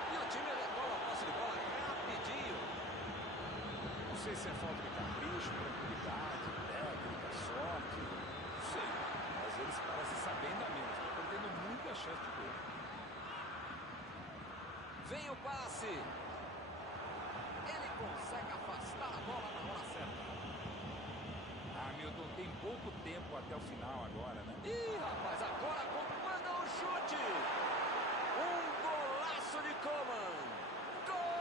E o time retorna a posse de bola rapidinho. Não sei se é falta de capricho, tranquilidade, técnica, sorte. Não sei, mas eles parecem saber ainda menos. Estão perdendo muita chance de gol. Vem o passe. Ele consegue afastar a bola na hora certa. Ah, Milton, tem pouco tempo até o final agora, né? Ih, rapaz, agora manda um chute. Um golaço de Coman. Gol!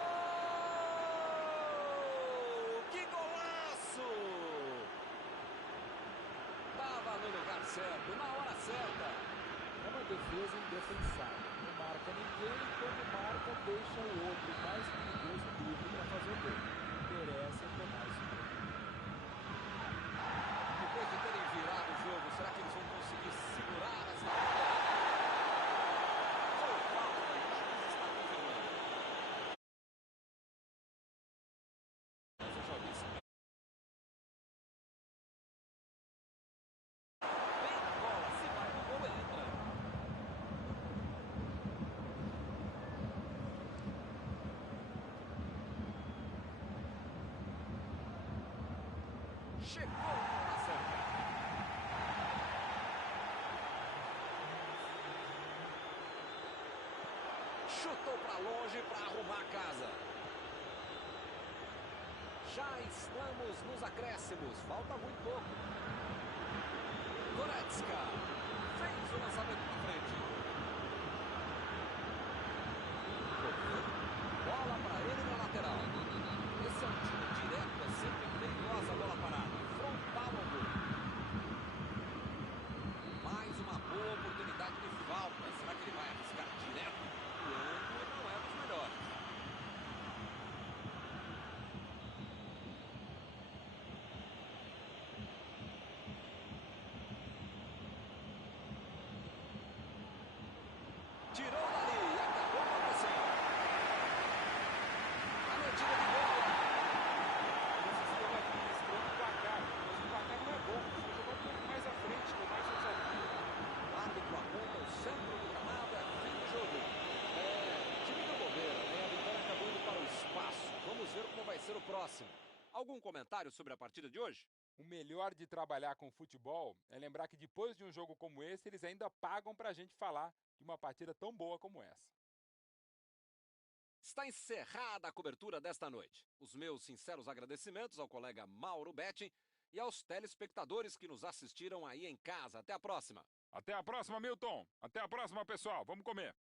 Que golaço! Tava no lugar certo, na hora certa. É uma defesa indefensável. Não marca ninguém e quando marca deixa o outro mais perigoso livre para fazer o gol. Merecem tomar esse gol. Depois de terem virado o jogo, será que eles vão conseguir segurar essa vitória? Foi falta e o juiz está confirmando. Mas eu já vi isso. Vem a bola, se vai no gol, entra. Chegou na hora certa. Chutou para longe para arrumar a casa. Já estamos nos acréscimos, falta muito pouco. Goretzka fez o lançamento para frente. Bola para ele na lateral. Esse é um tiro direto, é sempre perigosa a bola parada. Frontal ao gol. Mais uma boa oportunidade de falta. Será que ele vai arriscar direto? O ângulo não é dos melhores. Tirou dali e acabou acontecendo. A metida de bola. Vocês estão administrando o placar, mas o placar não é bom. Você jogou um pouco mais à frente, com mais ousadia. O árbitro aponta o centro do gramado, é fim do jogo. O time deu bobeira, né? A vitória acabou indo para o espaço. Vamos ver como vai ser o próximo. Algum comentário sobre a partida de hoje? O melhor de trabalhar com futebol é lembrar que depois de um jogo como esse, eles ainda pagam pra gente falar de uma partida tão boa como essa. Está encerrada a cobertura desta noite. Os meus sinceros agradecimentos ao colega Mauro Betting e aos telespectadores que nos assistiram aí em casa. Até a próxima. Até a próxima, Milton. Até a próxima, pessoal. Vamos comer.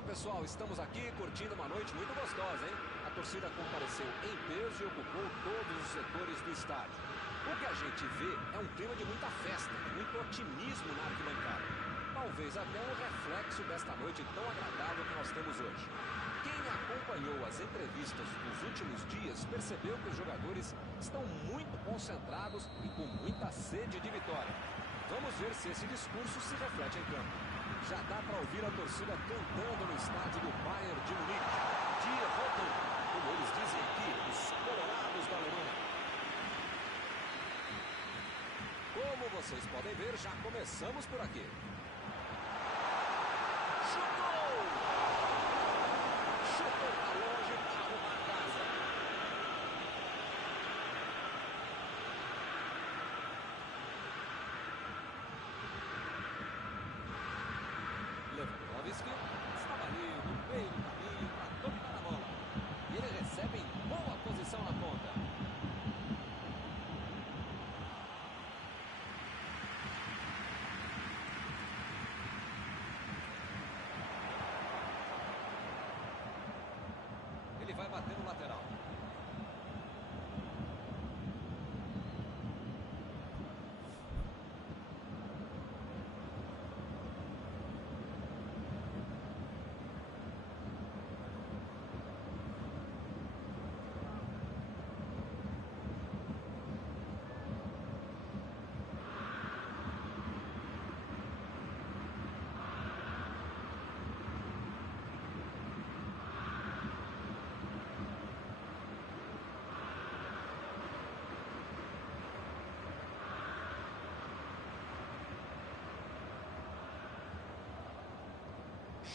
Olá pessoal, estamos aqui curtindo uma noite muito gostosa, hein? A torcida compareceu em peso e ocupou todos os setores do estádio. O que a gente vê é um clima de muita festa, de muito otimismo na arquibancada. Talvez até um reflexo desta noite tão agradável que nós temos hoje. Quem acompanhou as entrevistas dos últimos dias percebeu que os jogadores estão muito concentrados e com muita sede de vitória. Vamos ver se esse discurso se reflete em campo. Já dá para ouvir a torcida cantando no estádio do Bayern de Munique. Die Roten, como eles dizem aqui, os colorados da Alemanha. Como vocês podem ver, já começamos por aqui. Chutou! Chutou para longe para arrumar a casa. Lewandowski estava ali no meio do caminho para dominar a bola. E ele recebe em boa posição na ponta. Ele vai bater no lateral.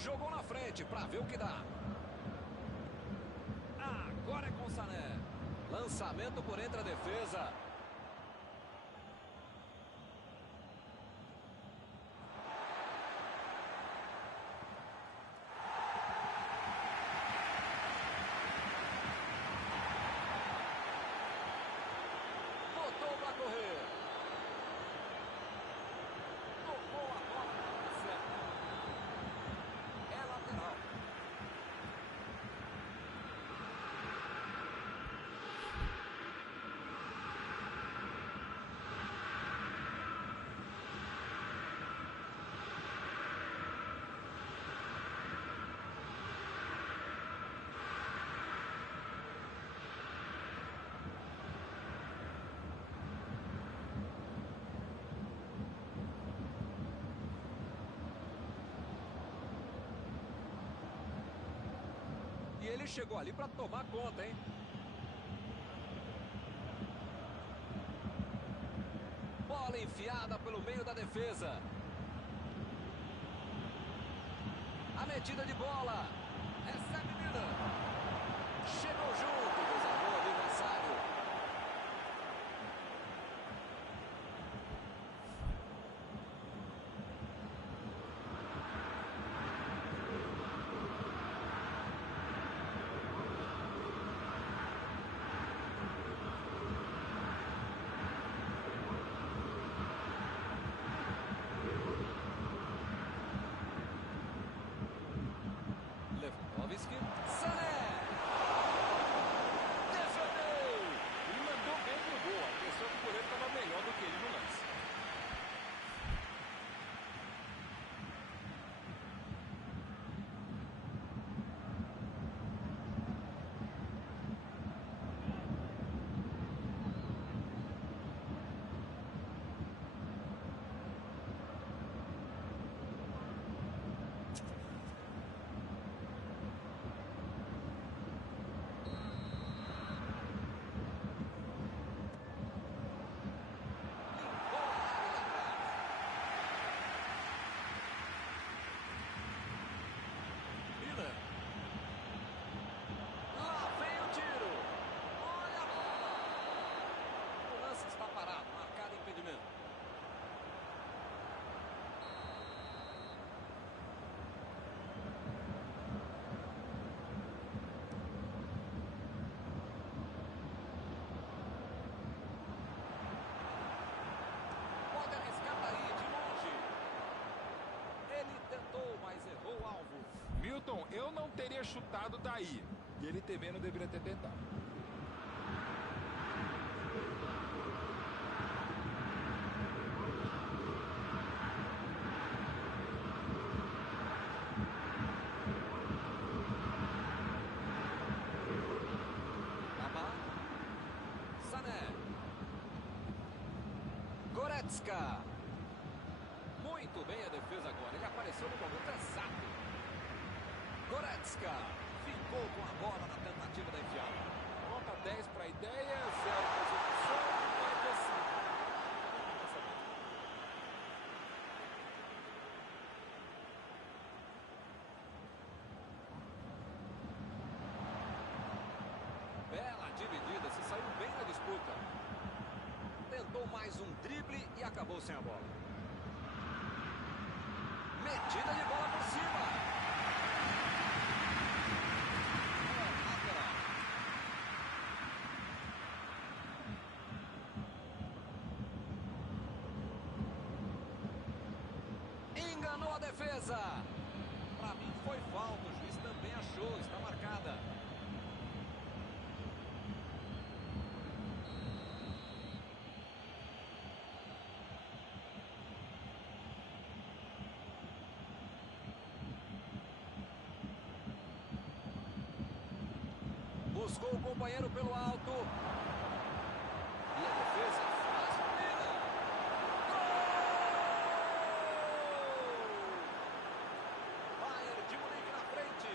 Jogou na frente para ver o que dá. Agora é com o Sané. Lançamento por entre a defesa. Botou para correr. Tocou a bola na certa. É lateral. E ele chegou ali para tomar conta, hein? Bola enfiada pelo meio da defesa. A metida de bola. Recebe Milan. Chegou junto, desarmou o adversário. Lewandowski. Sané. Ayrton, eu não teria chutado daí. E ele também não deveria ter tentado. Goretzka. Muito bem a defesa agora. Ele apareceu no momento exato. Goretzka ficou com a bola na tentativa da enfiada. Nota 10 para a ideia, 0 para execução, nota 5. Bela dividida, se saiu bem na disputa. Tentou mais um drible e acabou sem a bola. Metida de bola por cima. Enganou a defesa. Para mim foi falta, o juiz também achou, está marcada. Buscou o companheiro pelo alto. E a defesa faz o Milan. Gol! Bayern de Munique na frente.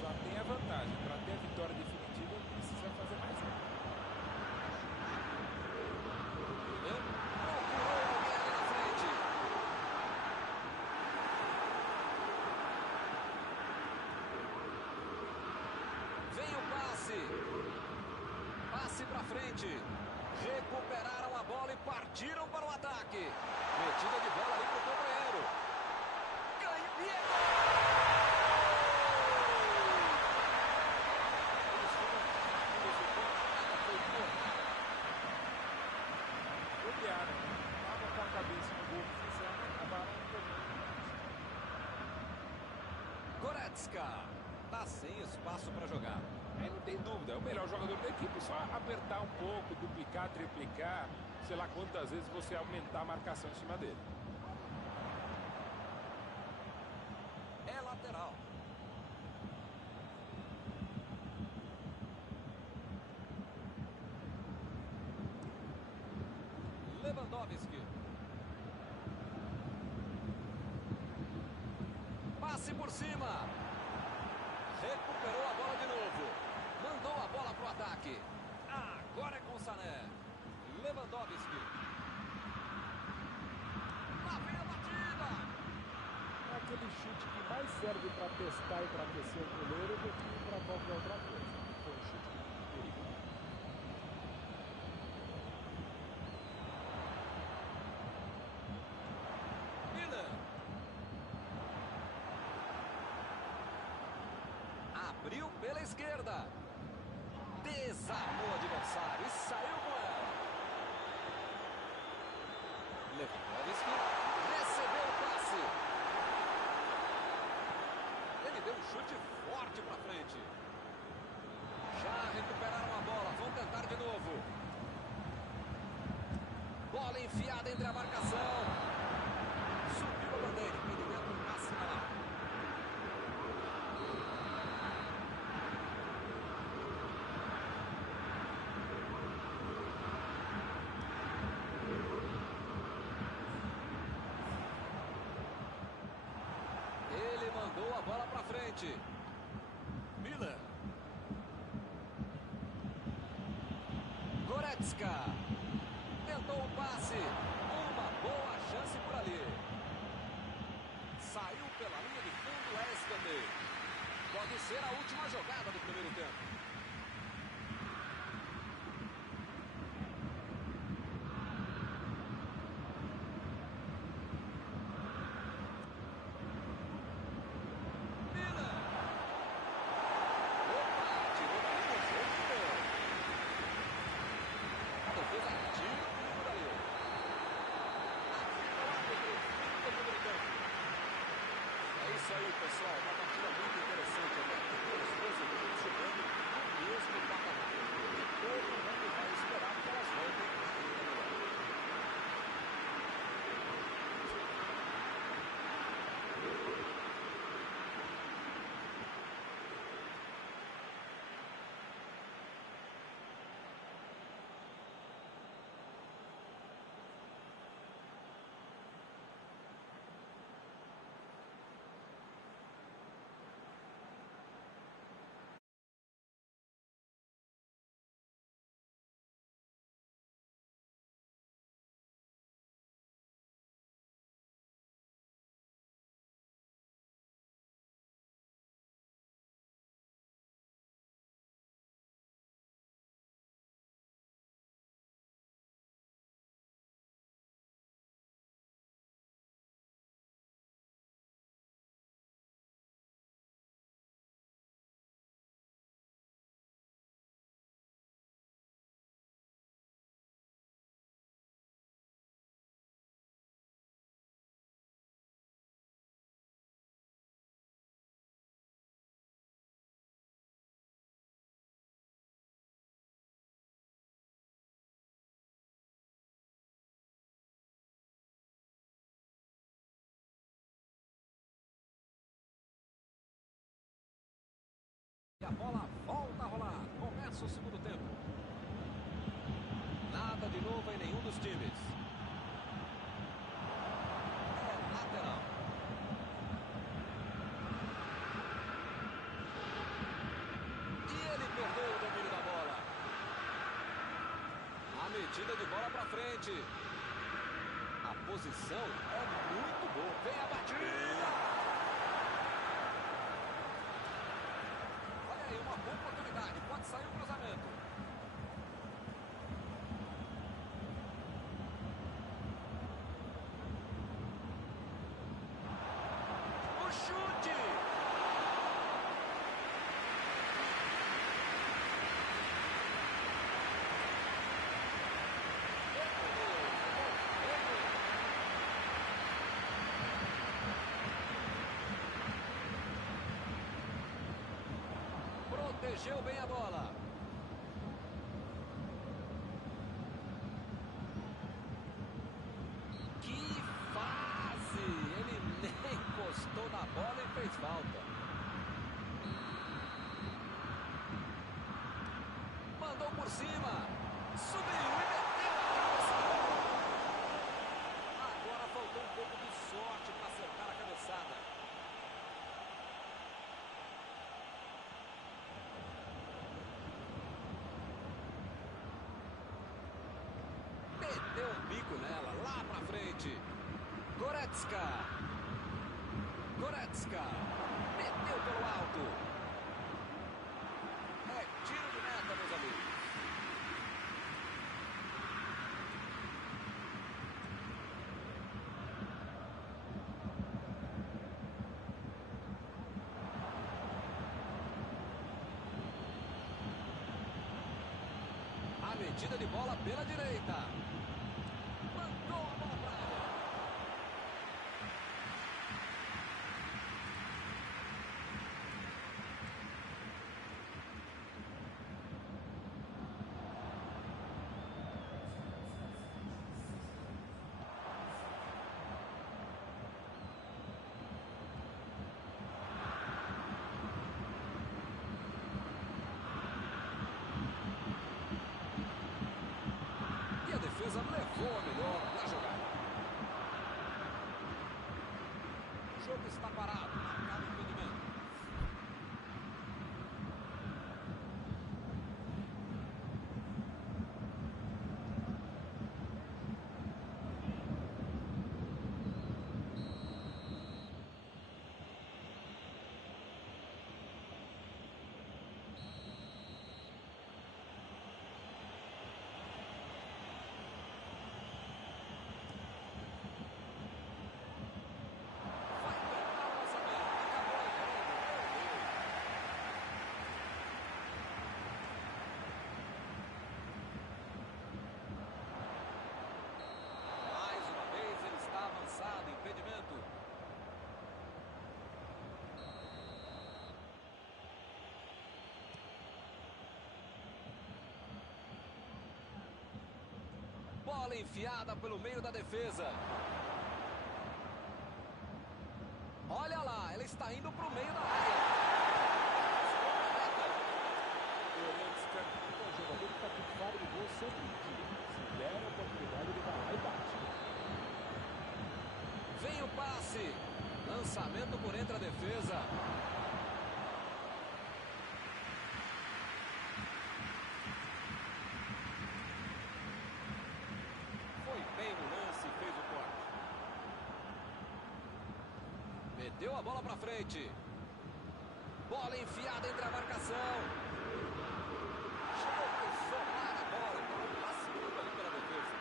Já tem a vantagem. Para ter a vitória definitiva, precisa fazer mais um. Procurou alguém ali na frente. Vem o passe. Passe para frente. Recuperaram a bola e partiram para o ataque. Metida de bola ali para o companheiro. Ganhou e é gol! Estava com a cabeça no gol oficial, acabaram pegando. Goretzka tá sem espaço para jogar. Não tem dúvida, é o melhor jogador da equipe. Só apertar um pouco, duplicar, triplicar, sei lá quantas vezes você aumentar a marcação em cima dele. É lateral. Lewandowski. Passe por cima. Recuperou a bola de novo. Mandou a bola para o ataque. Agora é com o Sané. Lewandowski. Lá vem a batida. É aquele chute que mais serve para testar e para aquecer o goleiro do que para qualquer outra coisa. Foi um chute perigoso. Abriu pela esquerda. Desarmou o adversário e saiu com ela. Lewandowski recebeu o passe. Ele deu um chute forte para frente. Já recuperaram a bola. Vão tentar de novo. Bola enfiada entre a marcação. Subiu a bandeira. Impedimento nacional. Ele mandou a bola para frente. Milan. Goretzka. Tentou o passe. Uma boa chance por ali. Saiu pela linha de fundo. para escanteio. Pode ser a última jogada do primeiro tempo. Isso aí, pessoal, uma partida muito interessante, até porque os dois equipes jogando no mesmo patamar. E todo mundo vai esperar que elas voltem ainda melhor. E a bola volta a rolar. Começa o segundo tempo. Nada de novo em nenhum dos times. É lateral. E ele perdeu o domínio da bola. A metida de bola para frente. A posição é muito boa. Vem a batida. Uma boa oportunidade, pode sair o cruzamento. O chute! Protegeu bem a bola. Que fase! Ele nem encostou na bola e fez falta. Mandou por cima. Subiu e meteu a cabeçada. Agora faltou um pouco de sorte para acertar a cabeçada. Deu um bico nela, lá pra frente. Goretzka. Meteu pelo alto. É tiro de meta, meus amigos. A metida de bola pela direita. Mandou a bola para área. E a defesa levou a melhor na jogada. O jogo está parado, marcado impedimento. Bola enfiada pelo meio da defesa. Olha lá, ela está indo para o meio da área. O jogador que está com faro de gol sempre tira. Se der a oportunidade, ele vai lá e bate. Vem o passe. Lançamento por entre a defesa. Foi bem no lance e fez o corte. Meteu a bola para frente. Bola enfiada entre a marcação. Chegou para solar a bola. Vacilou ali pela defesa.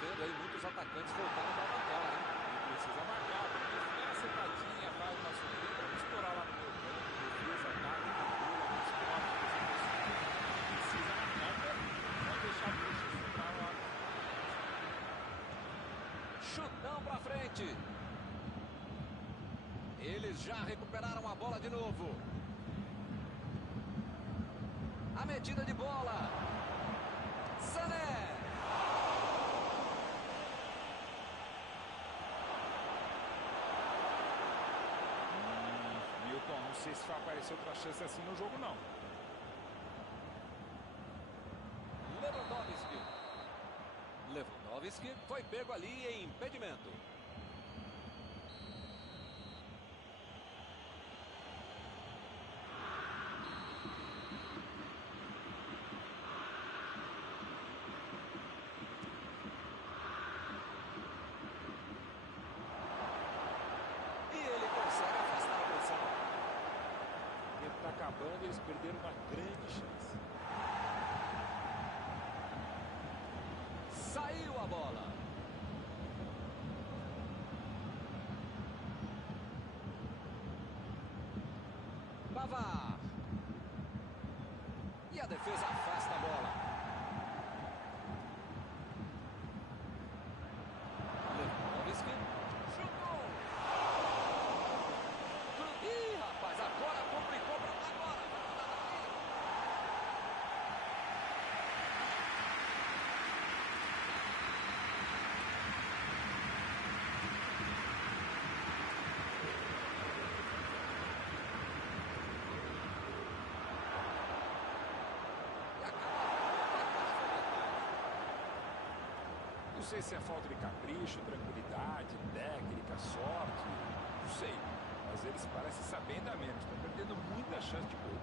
Vendo aí muitos atacantes voltaram para a bola, hein? E precisa marcar, porque se der sentadinha, faz uma surpresa, vai estourar lá no meio campo. Defesa, ataque, pula, precisa marcar, vai deixar a bruxa sobrar lá. Chutão para frente. Eles já recuperaram a bola de novo. A metida de bola. Sané. Não sei se vai aparecer outra chance assim no jogo, não. Lewandowski foi pego ali em impedimento. E ele consegue afastar a pressão. O tempo está acabando e eles perderam uma grande chance. Saiu a bola. Pavard. E a defesa afasta a bola. Lewandowski. Chutou. Ih, rapaz, agora complicou para agora. Não sei se é falta de capricho, tranquilidade, técnica, sorte, não sei. Mas eles parecem saber ainda menos, estão perdendo muita chance de gol.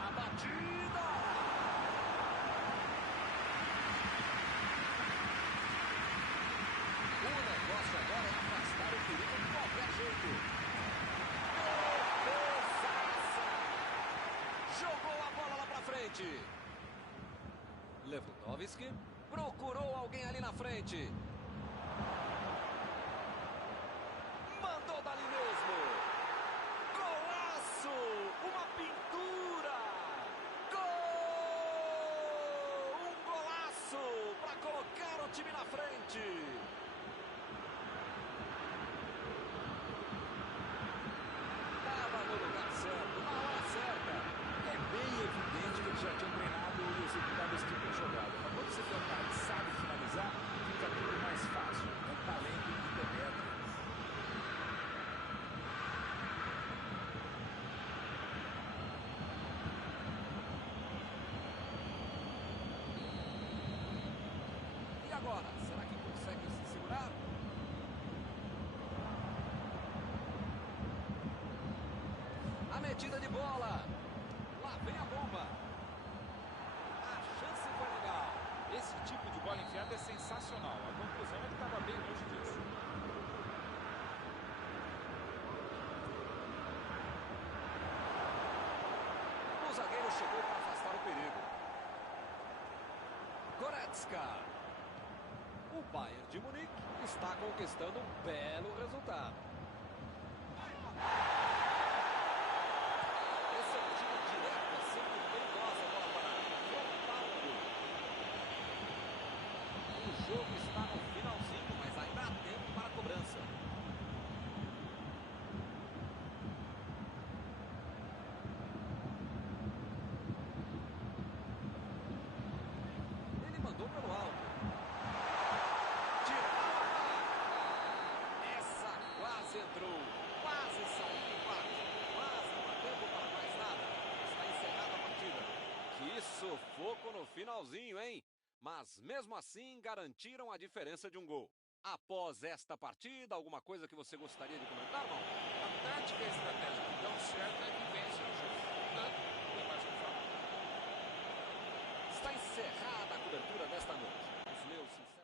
A batida! O negócio agora é afastar o perigo de qualquer jeito. Defesaça! Jogou a bola lá pra frente. Lewandowski procurou alguém ali na frente. Mandou dali mesmo. Golaço! Uma pintura! Gol! Um golaço para colocar o time na frente. Estava no lugar certo, na hora certa. É bem evidente que eles já tinham treinado e executado esse tipo de jogada. Mas quando você tem um cara que sabe finalizar, fica tudo mais fácil. É um talento que penetra. E agora? Será que consegue se segurar? A metida de bola. Lá vem a bomba. jogada é sensacional. A conclusão é que estava bem longe disso. O zagueiro chegou para afastar o perigo. Goretzka. O Bayern de Munique está conquistando um belo resultado. Esse é um tiro direto, é sempre perigosa a bola parada. Frontal do gol. O jogo está no finalzinho, mas ainda há tempo para a cobrança. Ele mandou pelo alto. Entrou, quase saiu do empate, mas não há tempo para mais nada. Está encerrada a partida. Que sufoco no finalzinho, hein? Mas mesmo assim garantiram a diferença de um gol. Após esta partida, alguma coisa que você gostaria de comentar, não? A tática e a estratégia que dão certo é que vence no jogo. Portanto, não é mais o que falar. Está encerrada a cobertura desta noite. Os meus sinceros...